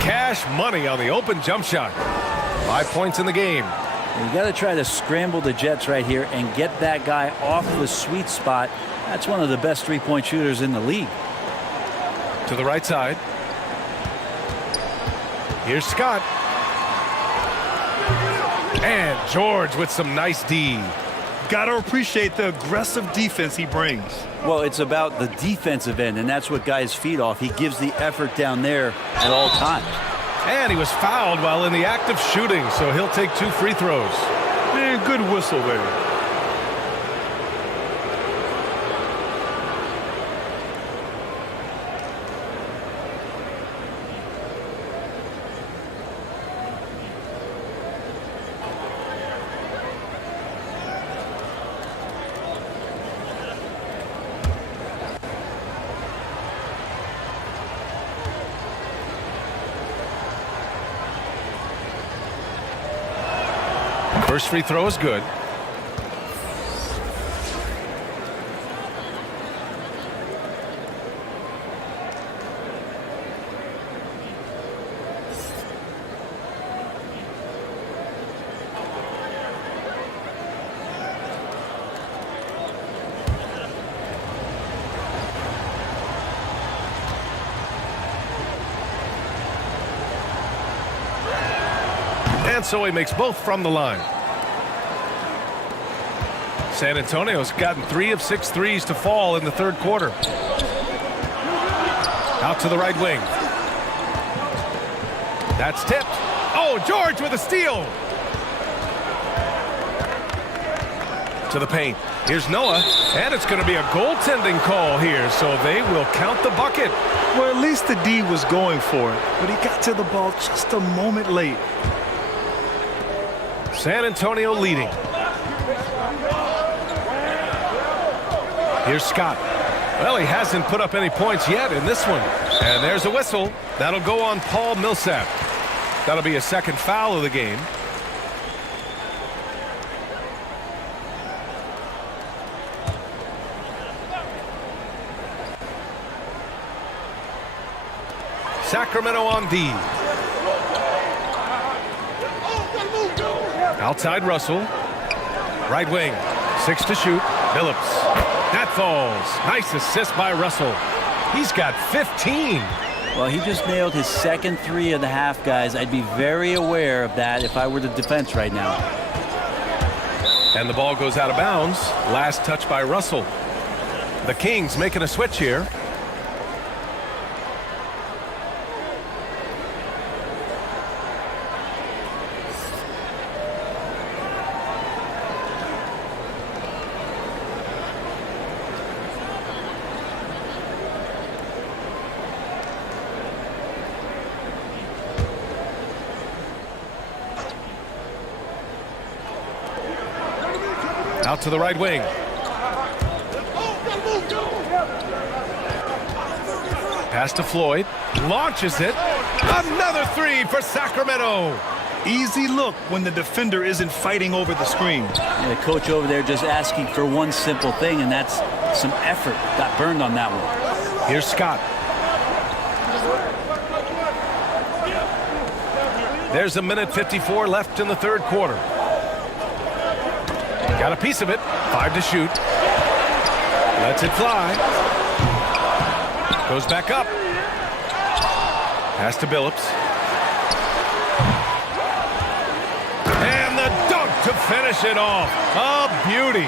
Cash money on the open jump shot. 5 points in the game. You got to try to scramble the Jets right here and get that guy off the sweet spot. That's one of the best 3-point shooters in the league. To the right side. Here's Scott. And George with some nice D. Got to appreciate the aggressive defense he brings. Well, it's about the defensive end, and that's what guys feed off. He gives the effort down there at all times. And he was fouled while in the act of shooting, so he'll take 2 free throws. Man, good whistle there. First free throw is good. And so he makes both from the line. San Antonio's gotten 3 of 6 threes to fall in the third quarter. Out to the right wing. That's tipped. Oh, George with a steal. To the paint. Here's Noah, and it's going to be a goaltending call here, so they will count the bucket. Well, at least the D was going for it, but he got to the ball just a moment late. San Antonio leading. Here's Scott. Well, he hasn't put up any points yet in this one. And there's a whistle. That'll go on Paul Millsap. That'll be a second foul of the game. Sacramento on D. Outside Russell. Right wing. 6 to shoot. Phillips. That falls. Nice assist by Russell. He's got 15. Well, he just nailed his second 3 of the half, guys. I'd be very aware of that if I were the defense right now. And the ball goes out of bounds. Last touch by Russell. The Kings making a switch here. Out to the right wing. Pass to Floyd. Launches it. Another 3 for Sacramento. Easy look when the defender isn't fighting over the screen. And the coach over there just asking for one simple thing, and that's some effort. Got burned on that one. Here's Scott. There's 1:54 left in the third quarter. Got a piece of it. 5 to shoot. Lets it fly. Goes back up. Pass to Billups. And the dunk to finish it off. A beauty.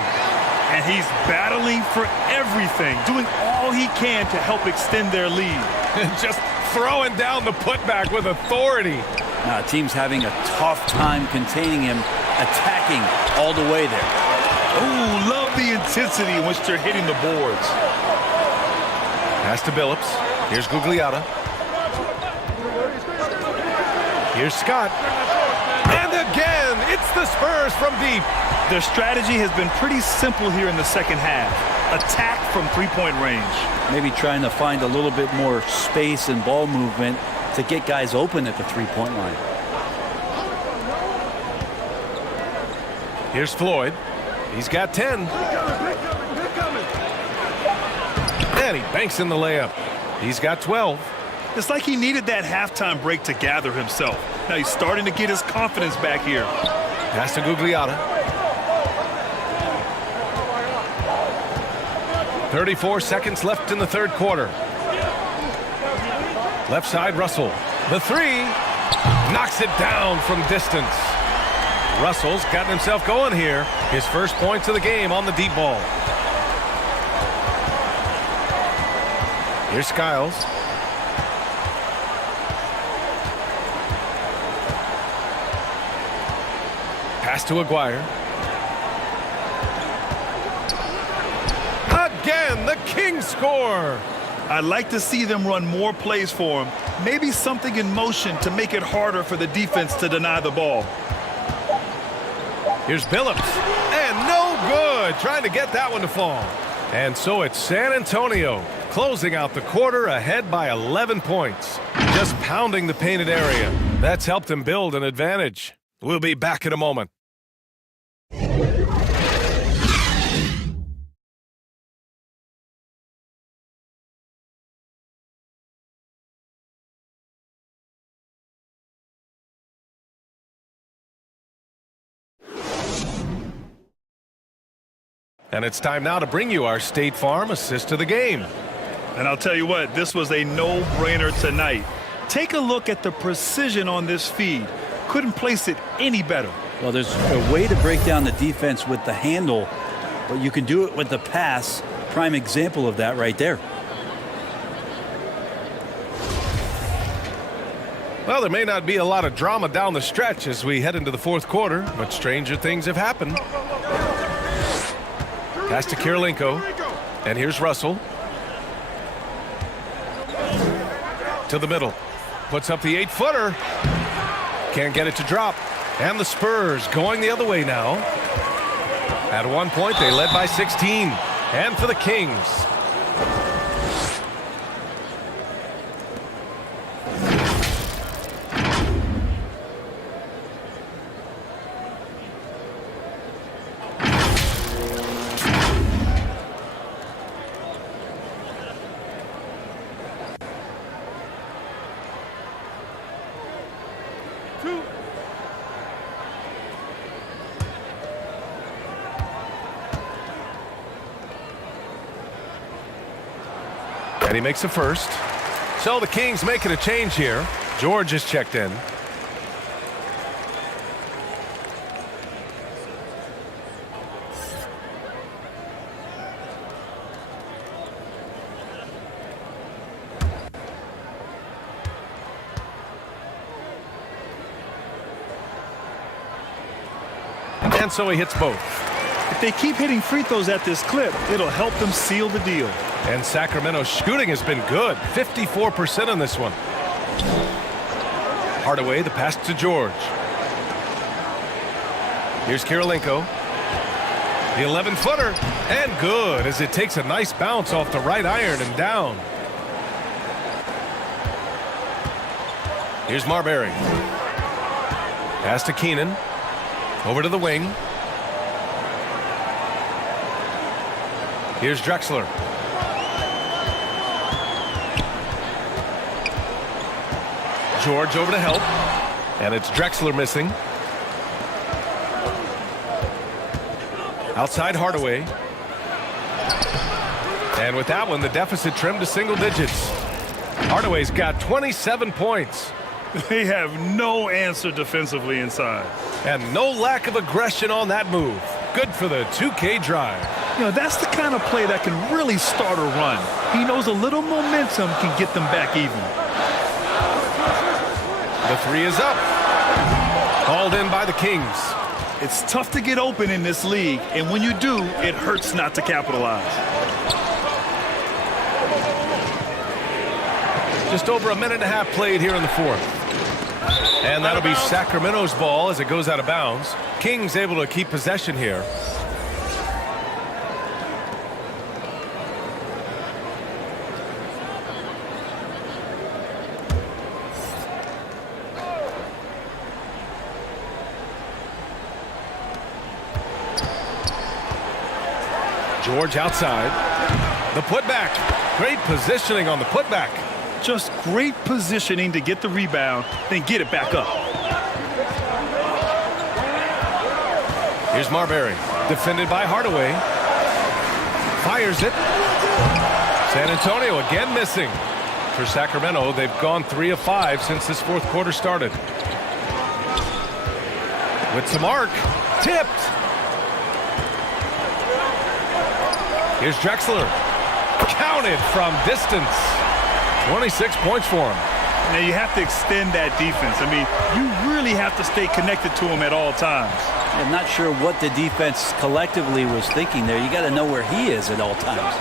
And he's battling for everything, doing all he can to help extend their lead. Just throwing down the putback with authority. Team's having a tough time containing him, attacking all the way there. Oh, love the intensity in which they're hitting the boards. Pass to Billups. Here's Gugliotta. Here's Scott. And again, it's the Spurs from deep. Their strategy has been pretty simple here in the second half. Attack from three-point range. Maybe trying to find a little bit more space and ball movement to get guys open at the three-point line. Here's Floyd. He's got 10. And he banks in the layup. He's got 12. It's like he needed that halftime break to gather himself. Now he's starting to get his confidence back here. Pass to Gugliotta. 34 seconds left in the third quarter. Left side, Russell. The 3. Knocks it down from distance. Russell's gotten himself going here. His first points of the game on the deep ball. Here's Skiles. Pass to Aguirre. Again, the Kings score. I'd like to see them run more plays for him. Maybe something in motion to make it harder for the defense to deny the ball. Here's Billups. And no good. Trying to get that one to fall. And so it's San Antonio closing out the quarter ahead by 11 points. Just pounding the painted area. That's helped him build an advantage. We'll be back in a moment. And it's time now to bring you our State Farm assist of the game. And I'll tell you what, this was a no-brainer tonight. Take a look at the precision on this feed. Couldn't place it any better. Well, there's a way to break down the defense with the handle But you can do it with the pass. Prime example of that right there. Well, there may not be a lot of drama down the stretch as we head into the fourth quarter, but stranger things have happened. Pass to Kirilenko, and here's Russell. To the middle, puts up the 8-footer. Can't get it to drop. And the Spurs going the other way now. At one point, they led by 16. And for the Kings. And he makes the first. So the Kings making a change here. George is checked in. And so he hits both. If they keep hitting free throws at this clip, it'll help them seal the deal. And Sacramento's shooting has been good. 54% on this one. Hardaway, the pass to George. Here's Kirilenko. The 11-footer. And good as it takes a nice bounce off the right iron and down. Here's Marbury. Pass to Keenan. Over to the wing. Here's Drexler. George over to help. And it's Drexler missing. Outside Hardaway. And with that one, the deficit trimmed to single digits. Hardaway's got 27 points. They have no answer defensively inside. And no lack of aggression on that move. Good for the 2K drive. You know, that's the kind of play that can really start a run. He knows a little momentum can get them back even. The three is up. Called in by the Kings. It's tough to get open in this league, and when you do, it hurts not to capitalize. Just over a minute and a half played here in the fourth. And that'll be Sacramento's ball as it goes out of bounds. Kings able to keep possession here. George outside. The putback. Great positioning on the putback. Just great positioning to get the rebound, then get it back up. Here's Marbury. Defended by Hardaway. Fires it. San Antonio again missing. For Sacramento, they've gone 3 of 5 since this fourth quarter started. With some arc. Tipped. Here's Drexler. Counted from distance. 26 points for him. Now you have to extend that defense. I mean, you really have to stay connected to him at all times. I'm not sure what the defense collectively was thinking there. You got to know where he is at all times.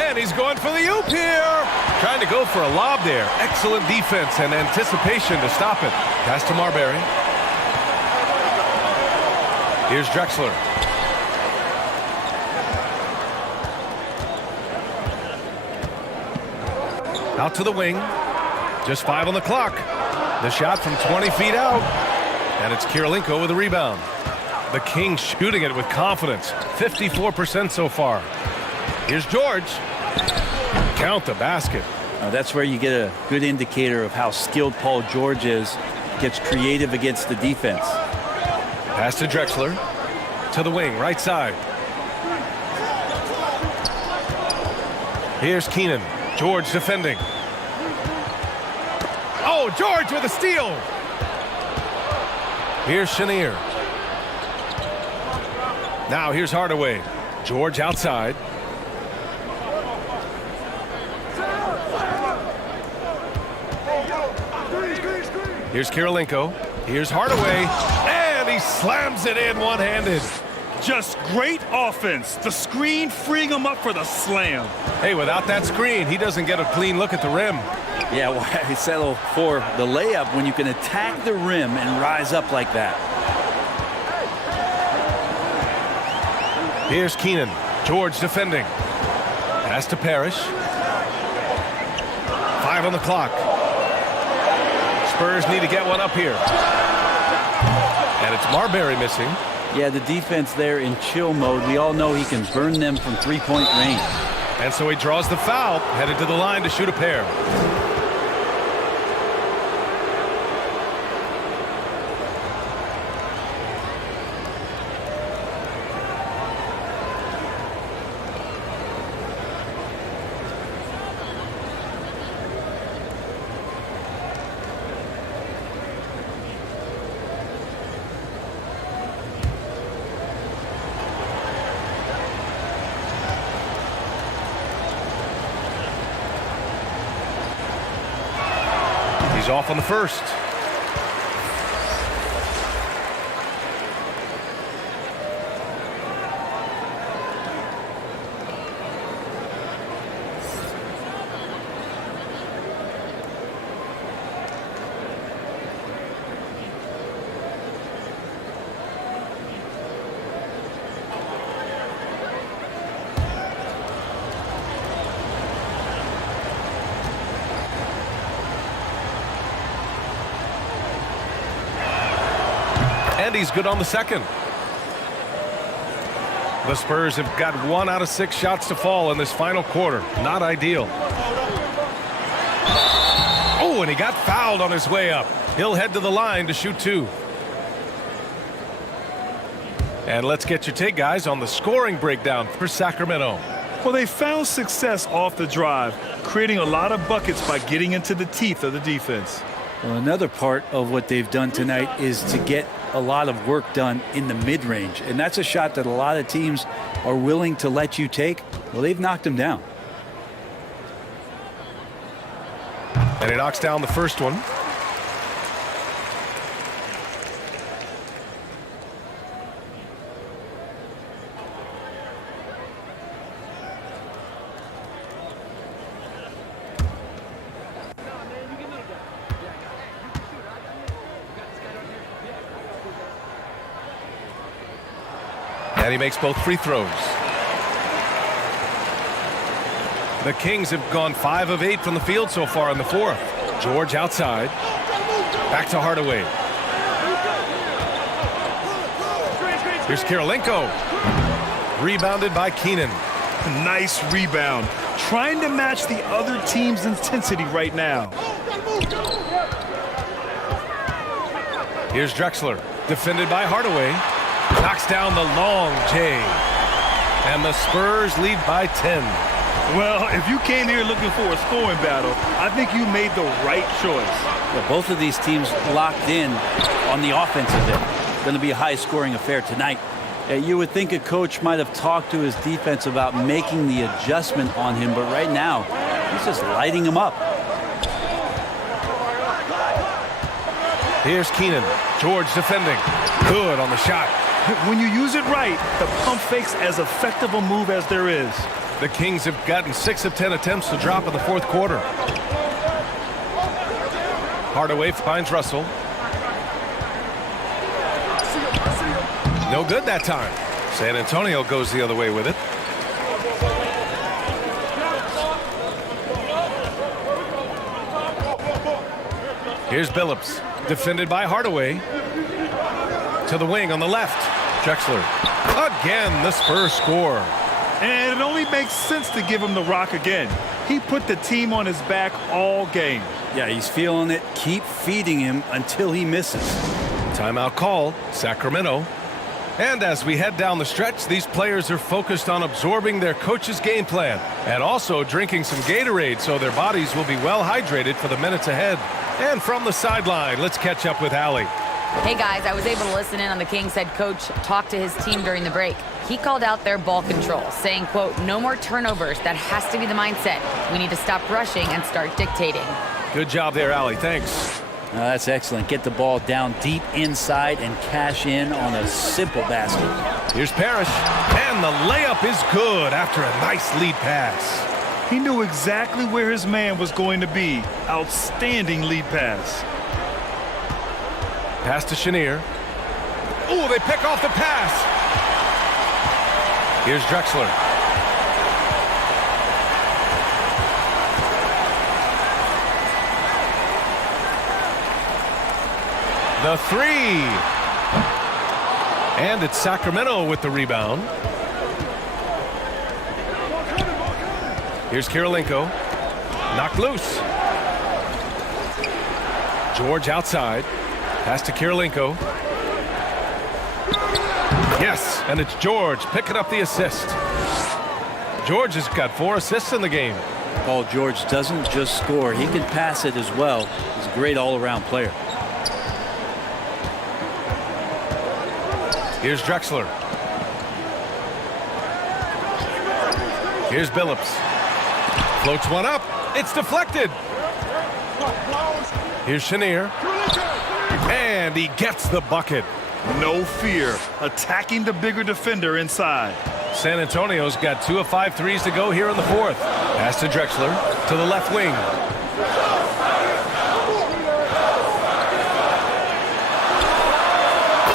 And he's going for the oop here. Trying to go for a lob there. Excellent defense and anticipation to stop it. Pass to Marbury. Here's Drexler. Out to the wing. Just 5 on the clock. The shot from 20 feet out. And it's Kirilenko with a rebound. The Kings shooting it with confidence. 54% so far. Here's George. Count the basket. That's where you get a good indicator of how skilled Paul George is. Gets creative against the defense. Pass to Drexler. To the wing, right side. Here's Keenan. George defending. Oh, George with a steal. Here's Chenier. Now here's Hardaway. George outside. Here's Kirilenko. Here's Hardaway. And he slams it in one-handed. Just great offense. The screen freeing him up for the slam. Hey, without that screen, he doesn't get a clean look at the rim. Yeah, why settle for the layup when you can attack the rim and rise up like that? Here's Keenan. George defending. Pass to Parrish. 5 on the clock. Spurs need to get one up here. And it's Marbury missing. Yeah, the defense there in chill mode. We all know he can burn them from three-point range. And so he draws the foul, headed to the line to shoot a pair. He's off on the first. And he's good on the second. The Spurs have got 1 out of 6 shots to fall in this final quarter. Not ideal. Oh, and he got fouled on his way up. He'll head to the line to shoot 2. And let's get your take, guys, on the scoring breakdown for Sacramento. Well, they found success off the drive, creating a lot of buckets by getting into the teeth of the defense. Well, another part of what they've done tonight is to get a lot of work done in the mid-range, and that's a shot that a lot of teams are willing to let you take. Well, they've knocked him down. And he knocks down the first one. And he makes both free throws. The Kings have gone 5 of 8 from the field so far in the fourth. George outside. Back to Hardaway. Here's Kirilenko. Rebounded by Keenan. Nice rebound. Trying to match the other team's intensity right now. Here's Drexler. Defended by Hardaway. Knocks down the long J. And the Spurs lead by 10. Well, if you came here looking for a scoring battle, I think you made the right choice. Well, both of these teams locked in on the offensive end. Going to be a high-scoring affair tonight. You would think a coach might have talked to his defense about making the adjustment on him, but right now, he's just lighting him up. Here's Keenan. George defending. Good on the shot. When you use it right, the pump fake's as effective a move as there is. The Kings have gotten 6 of 10 attempts to drop in the fourth quarter. Hardaway finds Russell. No good that time. San Antonio goes the other way with it. Here's Billups. Defended by Hardaway. To the wing on the left. Drexler. Again, the Spurs score. And it only makes sense to give him the rock again. He put the team on his back all game. Yeah, he's feeling it. Keep feeding him until he misses. Timeout call, Sacramento. And as we head down the stretch, these players are focused on absorbing their coach's game plan and also drinking some Gatorade so their bodies will be well hydrated for the minutes ahead. And from the sideline, let's catch up with Allie. Hey guys, I was able to listen in on the Kings head coach talk to his team during the break. He called out their ball control, saying, quote, "No more turnovers. That has to be the mindset. We need to stop rushing and start dictating." Good job there, Allie. Thanks. That's excellent. Get the ball down deep inside and cash in on a simple basket. Here's Parrish, and the layup is good after a nice lead pass. He knew exactly where his man was going to be. Outstanding lead pass. Pass to Chenier. Oh, they pick off the pass. Here's Drexler. The three. And it's Sacramento with the rebound. Here's Kirilenko. Knocked loose. George outside. Pass to Kirilenko. Yes, and it's George picking up the assist. George has got 4 assists in the game. Paul George doesn't just score. He can pass it as well. He's a great all-around player. Here's Drexler. Here's Billups. Floats one up. It's deflected. Here's Chenier. And he gets the bucket. No fear. Attacking the bigger defender inside. San Antonio's got 2 of 5 threes to go here in the 4th. Pass to Drexler to the left wing.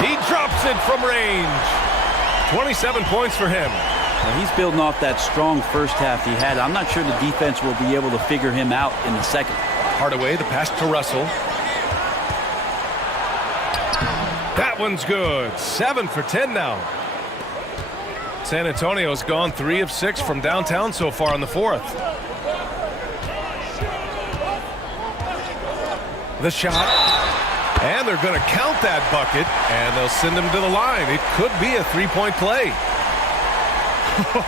He drops it from range. 27 points for him. Now he's building off that strong first half he had. I'm not sure the defense will be able to figure him out in the second. Hardaway, the pass to Russell. That one's good. 7 for 10 now. San Antonio's gone 3 of 6 from downtown so far in the 4th. The shot. And they're going to count that bucket, and they'll send him to the line. It could be a 3-point play.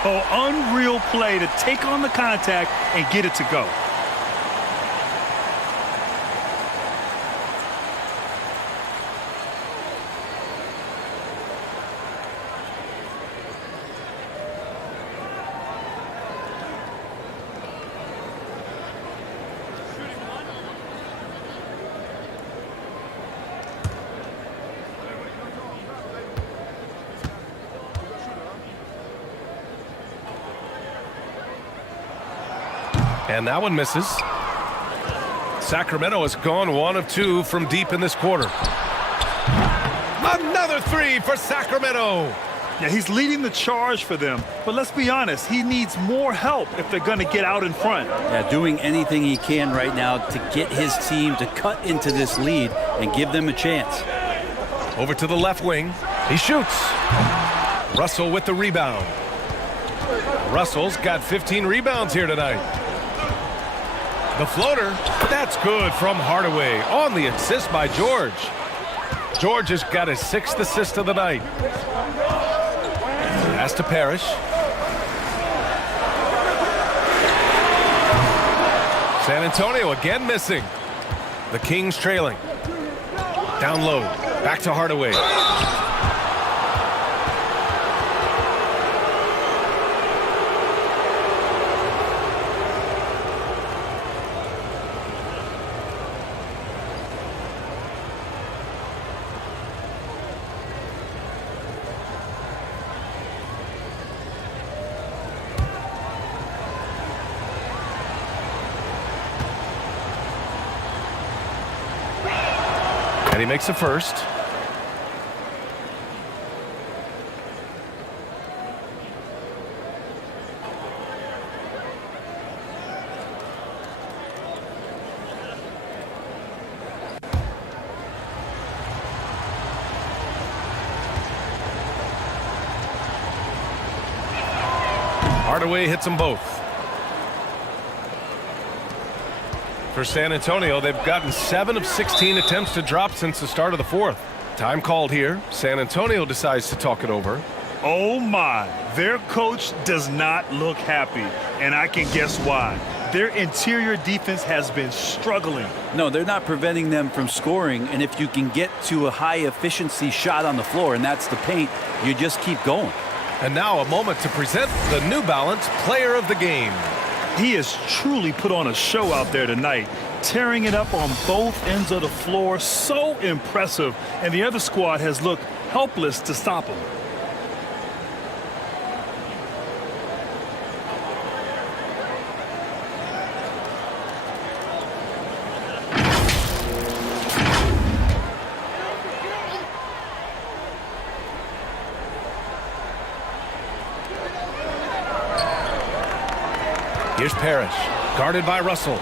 Oh, unreal play to take on the contact and get it to go. And that one misses. Sacramento has gone 1 of 2 from deep in this quarter. Another 3 for Sacramento. Yeah, he's leading the charge for them. But let's be honest, he needs more help if they're going to get out in front. Yeah, doing anything he can right now to get his team to cut into this lead and give them a chance. Over to the left wing. He shoots. Russell with the rebound. Russell's got 15 rebounds here tonight. The floater, that's good from Hardaway on the assist by George. George has got his 6th assist of the night. Pass to Parrish. San Antonio again missing. The Kings trailing. Down low, back to Hardaway. And he makes the first. Hardaway hits them both. For San Antonio, they've gotten 7 of 16 attempts to drop since the start of the 4th. Time called here. San Antonio decides to talk it over. Oh my, their coach does not look happy, and I can guess why. Their interior defense has been struggling. No, they're not preventing them from scoring, and if you can get to a high-efficiency shot on the floor, and that's the paint, you just keep going. And now a moment to present the New Balance Player of the Game. He has truly put on a show out there tonight, tearing it up on both ends of the floor. So impressive, and the other squad has looked helpless to stop him. Here's Parrish, guarded by Russell.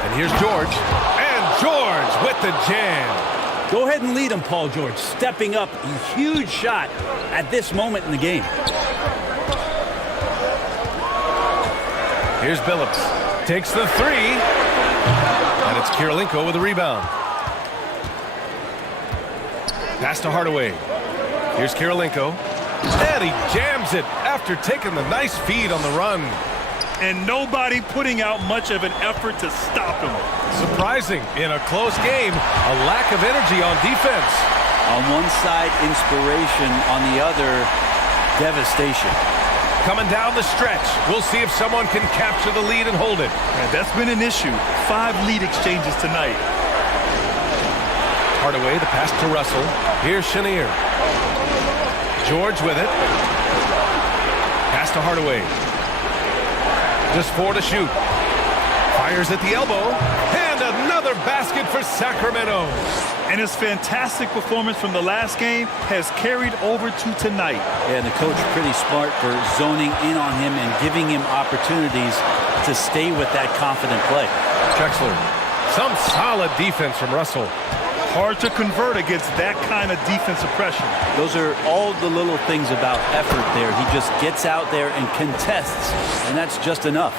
And here's George. And George with the jam. Go ahead and lead him, Paul George. Stepping up, a huge shot at this moment in the game. Here's Billups. Takes the three. And it's Kirilenko with a rebound. Pass to Hardaway. Here's Kirilenko. And he jams it after taking the nice feed on the run. And nobody putting out much of an effort to stop him. Surprising in a close game, a lack of energy on defense. On one side, inspiration. On the other, devastation. Coming down the stretch, we'll see if someone can capture the lead and hold it. And that's been an issue. 5 lead exchanges tonight. Hardaway, the pass to Russell. Here's Chenier. George with it. Pass to Hardaway. Just 4 to shoot. Fires at the elbow. And another basket for Sacramento. And his fantastic performance from the last game has carried over to tonight. And the coach pretty smart for zoning in on him and giving him opportunities to stay with that confident play. Drexler. Some solid defense from Russell. Hard to convert against that kind of defensive pressure. Those are all the little things about effort there. He just gets out there and contests, and that's just enough.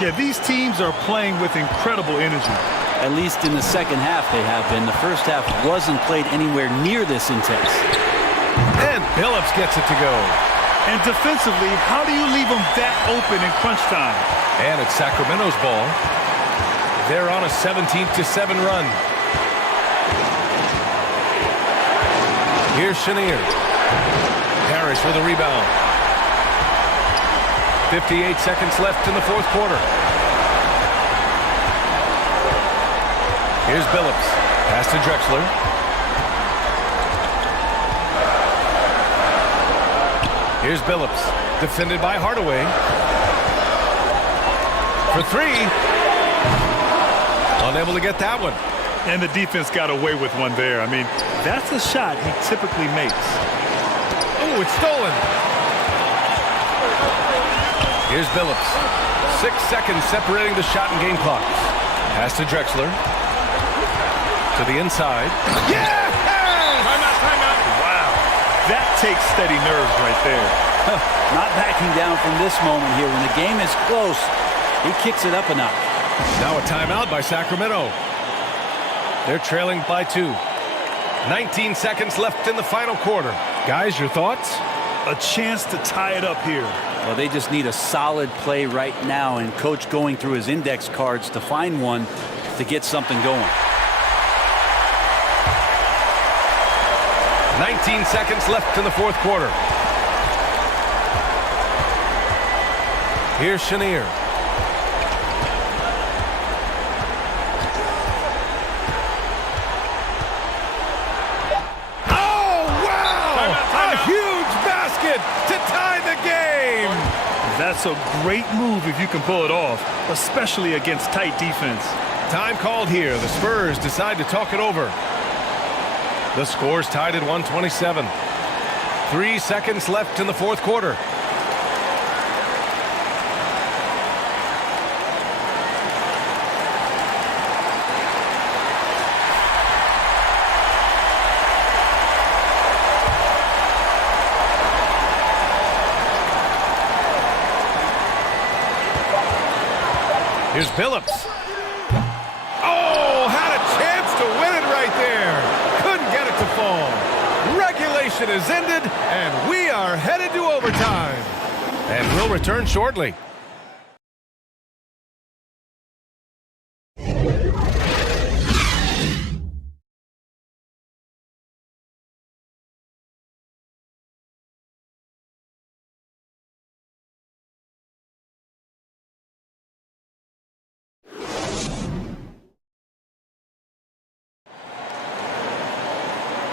Yeah, these teams are playing with incredible energy. At least in the second half they have been. The first half wasn't played anywhere near this intense. And Billups gets it to go. And defensively, how do you leave them that open in crunch time? And it's Sacramento's ball. They're on a 17-7 run. Here's Chenier. Parrish with a rebound. 58 seconds left in the fourth quarter. Here's Billups. Pass to Drexler. Here's Billups. Defended by Hardaway. For 3. Unable to get that one. And the defense got away with one there. I mean, that's a shot he typically makes. Oh, it's stolen. Here's Billups. 6 seconds separating the shot and game clock. Pass to Drexler. To the inside. Yeah! Timeout. Wow. That takes steady nerves right there. Not backing down from this moment here. When the game is close, he kicks it up a notch. Now a timeout by Sacramento. They're trailing by 2. 19 seconds left in the final quarter. Guys, your thoughts? A chance to tie it up here. Well, they just need a solid play right now, and coach going through his index cards to find one to get something going. 19 seconds left in the fourth quarter. Here's Chenier. To tie the game. That's a great move if you can pull it off, especially against tight defense. Time called here. The Spurs decide to talk it over. The score's tied at 127. 3 seconds left in the fourth quarter. Here's Billups. Oh, had a chance to win it right there. Couldn't get it to fall. Regulation is ended, and we are headed to overtime. And we'll return shortly.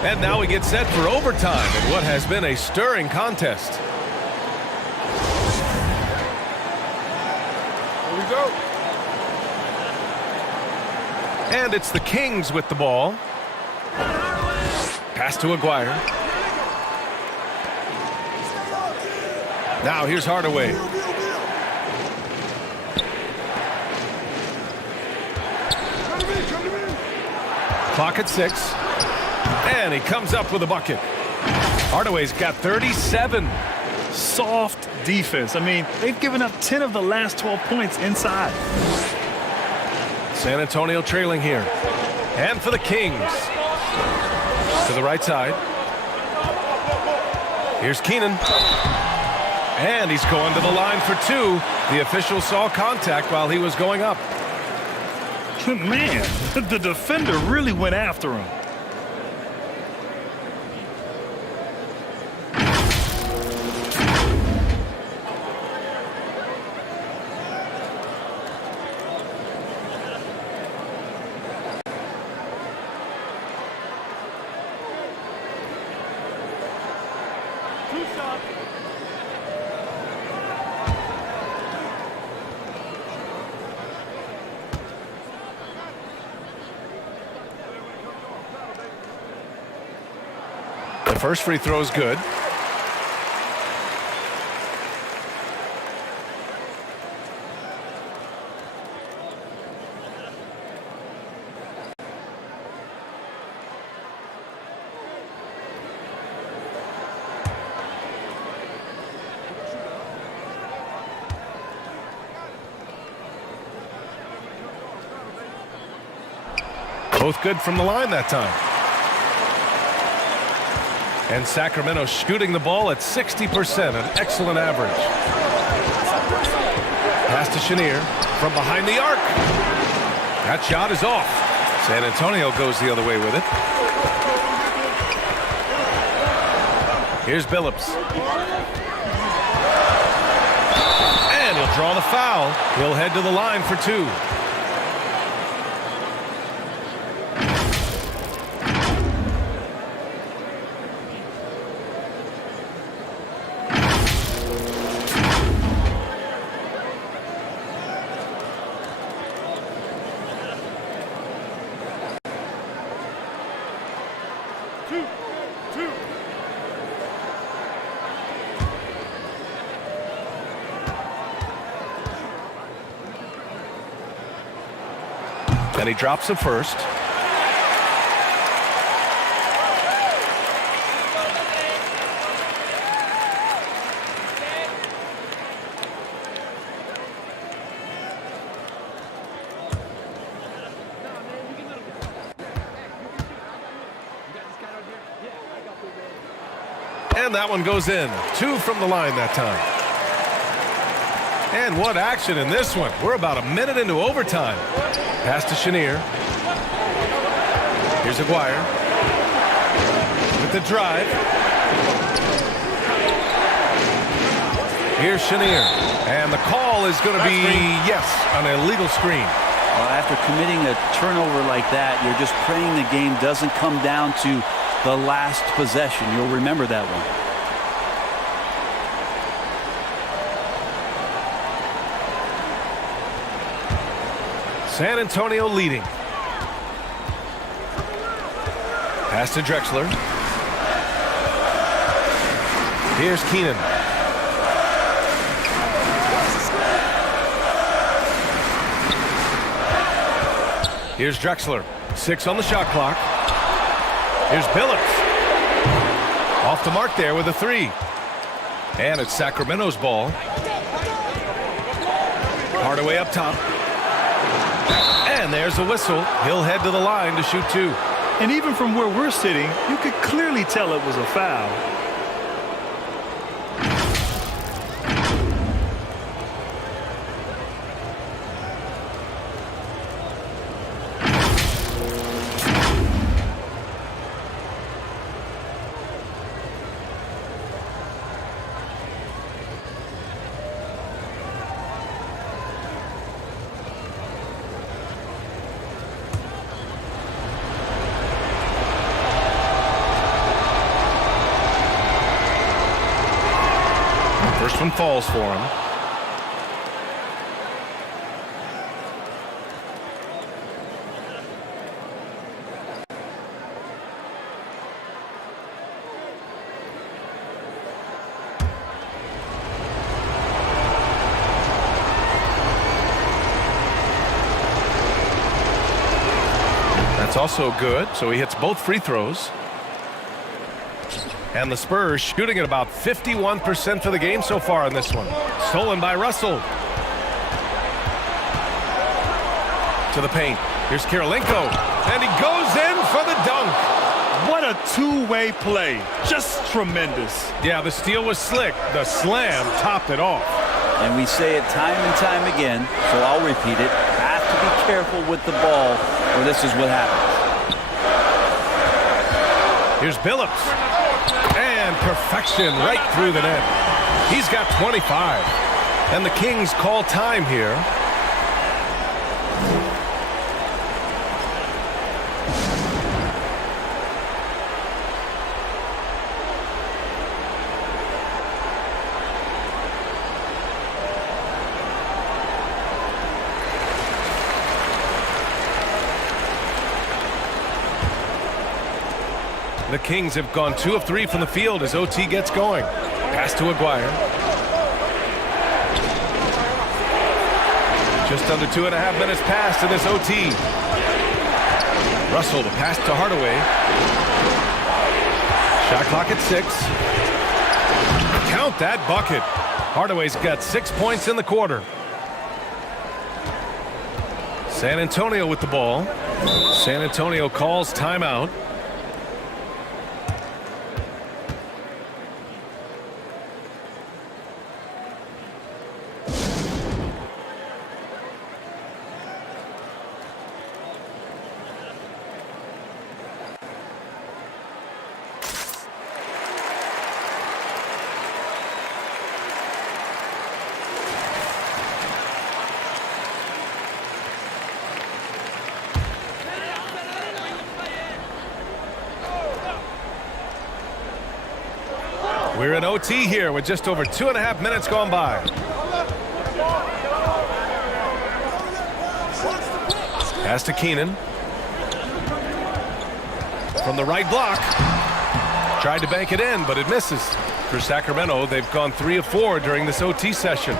And now we get set for overtime in what has been a stirring contest. Here we go. And it's the Kings with the ball. Pass to Aguirre. Now here's Hardaway. Clock at 6. And he comes up with a bucket. Hardaway's got 37. Soft defense. I mean, they've given up 10 of the last 12 points inside. San Antonio trailing here. And for the Kings. To the right side. Here's Keenan. And he's going to the line for 2. The official saw contact while he was going up. Man, the defender really went after him. The first free throw is good. Both good from the line that time. And Sacramento shooting the ball at 60%, an excellent average. Pass to Chenier from behind the arc. That shot is off. San Antonio goes the other way with it. Here's Billups. And he'll draw the foul. He'll head to the line for 2. And he drops it first. And that one goes in. 2 from the line that time. And what action in this one. We're about a minute into overtime. Pass to Chenier. Here's Aguirre. With the drive. Here's Chenier. And the call is going to be, yes, an illegal screen. Well, after committing a turnover like that, you're just praying the game doesn't come down to the last possession. You'll remember that one. San Antonio leading. Pass to Drexler. Here's Keenan. Here's Drexler. 6 on the shot clock. Here's Billups. Off the mark there with a 3. And it's Sacramento's ball. Hardaway up top. And there's a whistle. He'll head to the line to shoot 2. And even from where we're sitting, you could clearly tell it was a foul. First one falls for him. That's also good, so he hits both free throws. And the Spurs shooting at about 51% for the game so far in this one. Stolen by Russell. To the paint. Here's Kirilenko. And he goes in for the dunk. What a two-way play. Just tremendous. Yeah, the steal was slick. The slam topped it off. And we say it time and time again, so I'll repeat it. Have to be careful with the ball, or this is what happens. Here's Billups. And perfection right through the net. He's got 25. And the Kings call time here. The Kings have gone 2 of 3 from the field as OT gets going. Pass to Aguirre. Just under 2.5 minutes passed in this OT. Russell, the pass to Hardaway. Shot clock at 6. Count that bucket. Hardaway's got 6 points in the quarter. San Antonio with the ball. San Antonio calls timeout. We're in OT here with just over 2.5 minutes gone by. Pass to Keenan. From the right block. Tried to bank it in, but it misses. For Sacramento, they've gone 3 of 4 during this OT session.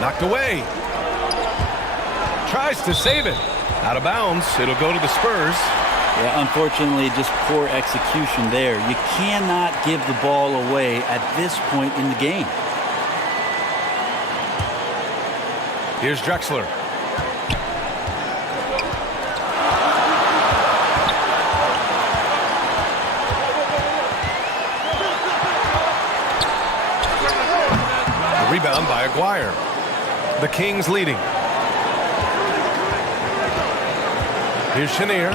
Knocked away. Tries to save it. Out of bounds. It'll go to the Spurs. Yeah, unfortunately, just poor execution there. You cannot give the ball away at this point in the game. Here's Drexler. A rebound by Aguirre. The Kings leading. Here's Chenier.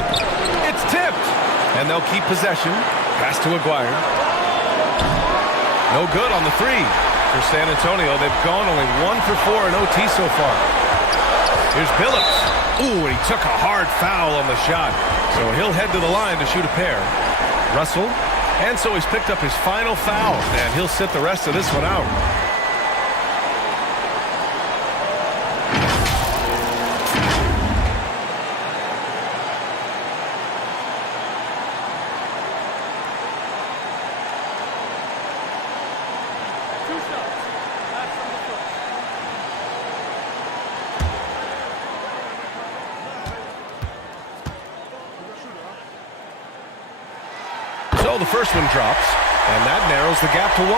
It's tipped. And they'll keep possession. Pass to Aguirre. No good on the 3. For San Antonio, they've gone only 1 for 4 in OT so far. Here's Billups. Ooh, and he took a hard foul on the shot. So he'll head to the line to shoot a pair. Russell. And so he's picked up his final foul. And he'll sit the rest of this one out. So the first one drops, and that narrows the gap to 1.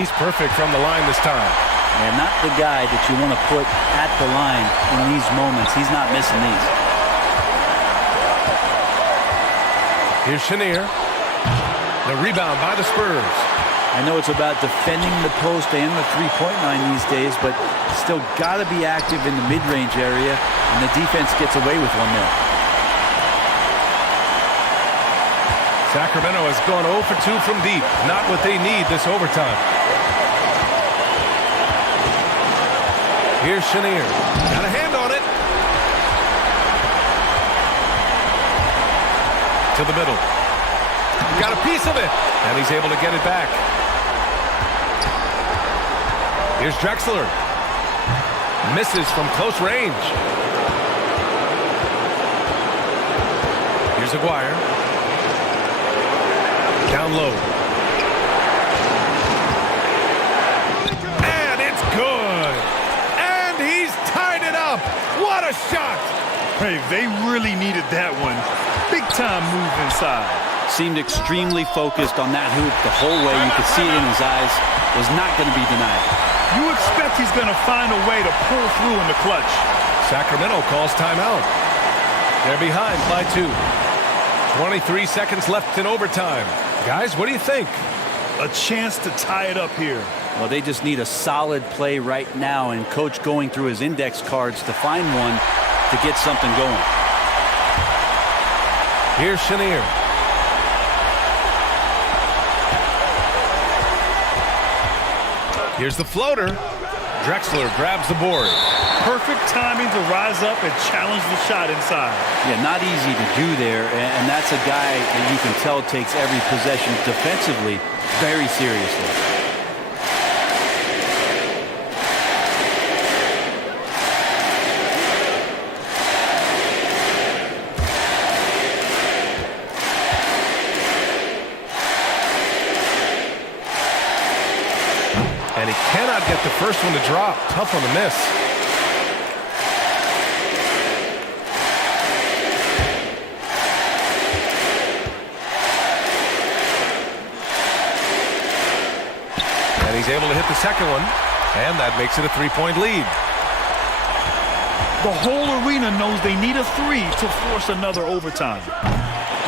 He's perfect from the line this time. And not the guy that you want to put at the line in these moments. He's not missing these. Here's Chenier. The rebound by the Spurs. I know it's about defending the post and the three-point line these days, but still got to be active in the mid-range area, and the defense gets away with one there. Sacramento has gone 0 for 2 from deep. Not what they need this overtime. Here's Chenier. Got a hand on it. To the middle. Got a piece of it. And he's able to get it back. Here's Drexler. Misses from close range. Here's Aguirre. Down low. And it's good. And he's tied it up. What a shot. Hey, they really needed that one. Big time move inside. Seemed extremely focused on that hoop the whole way. You could see it in his eyes. Was not going to be denied. You expect he's going to find a way to pull through in the clutch. Sacramento calls timeout. They're behind by 2. 23 seconds left in overtime. Guys, what do you think? A chance to tie it up here. Well, they just need a solid play right now, and coach going through his index cards to find one to get something going. Here's Chenier. Here's the floater. Drexler grabs the board. Perfect timing to rise up and challenge the shot inside. Yeah, not easy to do there, and that's a guy that you can tell takes every possession defensively very seriously. And he cannot get the first one to drop. Tough on the miss. And he's able to hit the second one. And that makes it a 3-point lead. The whole arena knows they need a 3 to force another overtime.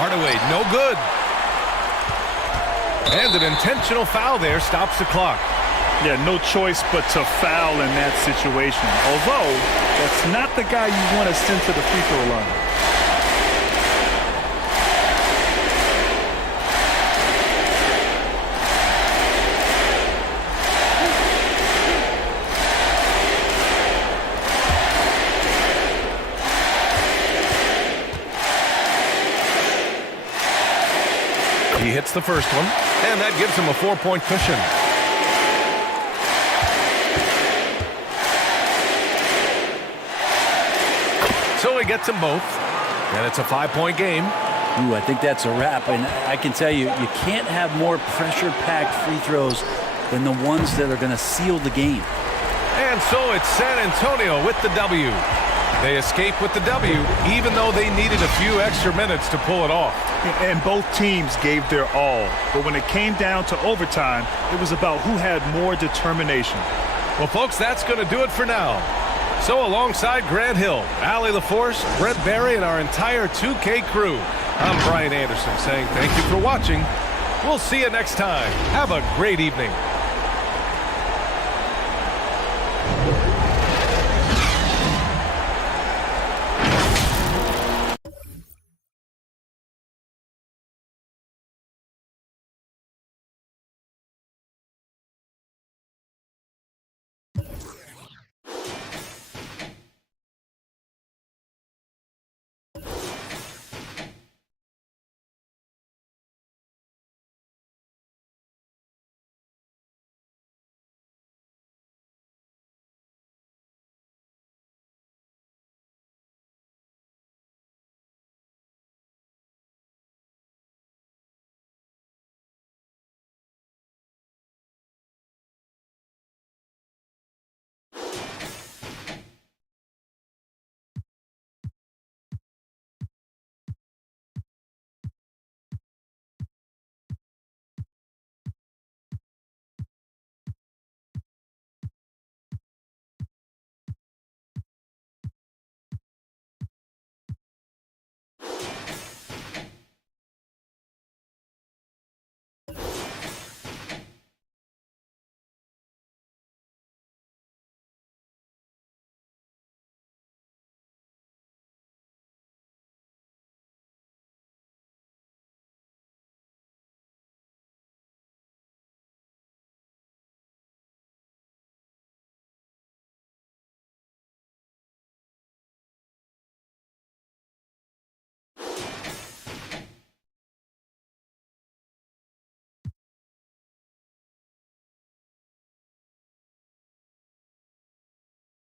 Hardaway, no good. And an intentional foul there stops the clock. Yeah, no choice but to foul in that situation. Although, that's not the guy you want to send to the free throw line. He hits the first one, and that gives him a 4-point cushion. So he gets them both, and it's a 5-point game. Ooh, I think that's a wrap, and I can tell you, you can't have more pressure-packed free throws than the ones that are going to seal the game. And so it's San Antonio with the W. They escape with the W, even though they needed a few extra minutes to pull it off. And both teams gave their all. But when it came down to overtime, it was about who had more determination. Well, folks, that's going to do it for now. So alongside Grant Hill, Allie LaForce, Brent Barry, and our entire 2K crew, I'm Brian Anderson saying thank you for watching. We'll see you next time. Have a great evening.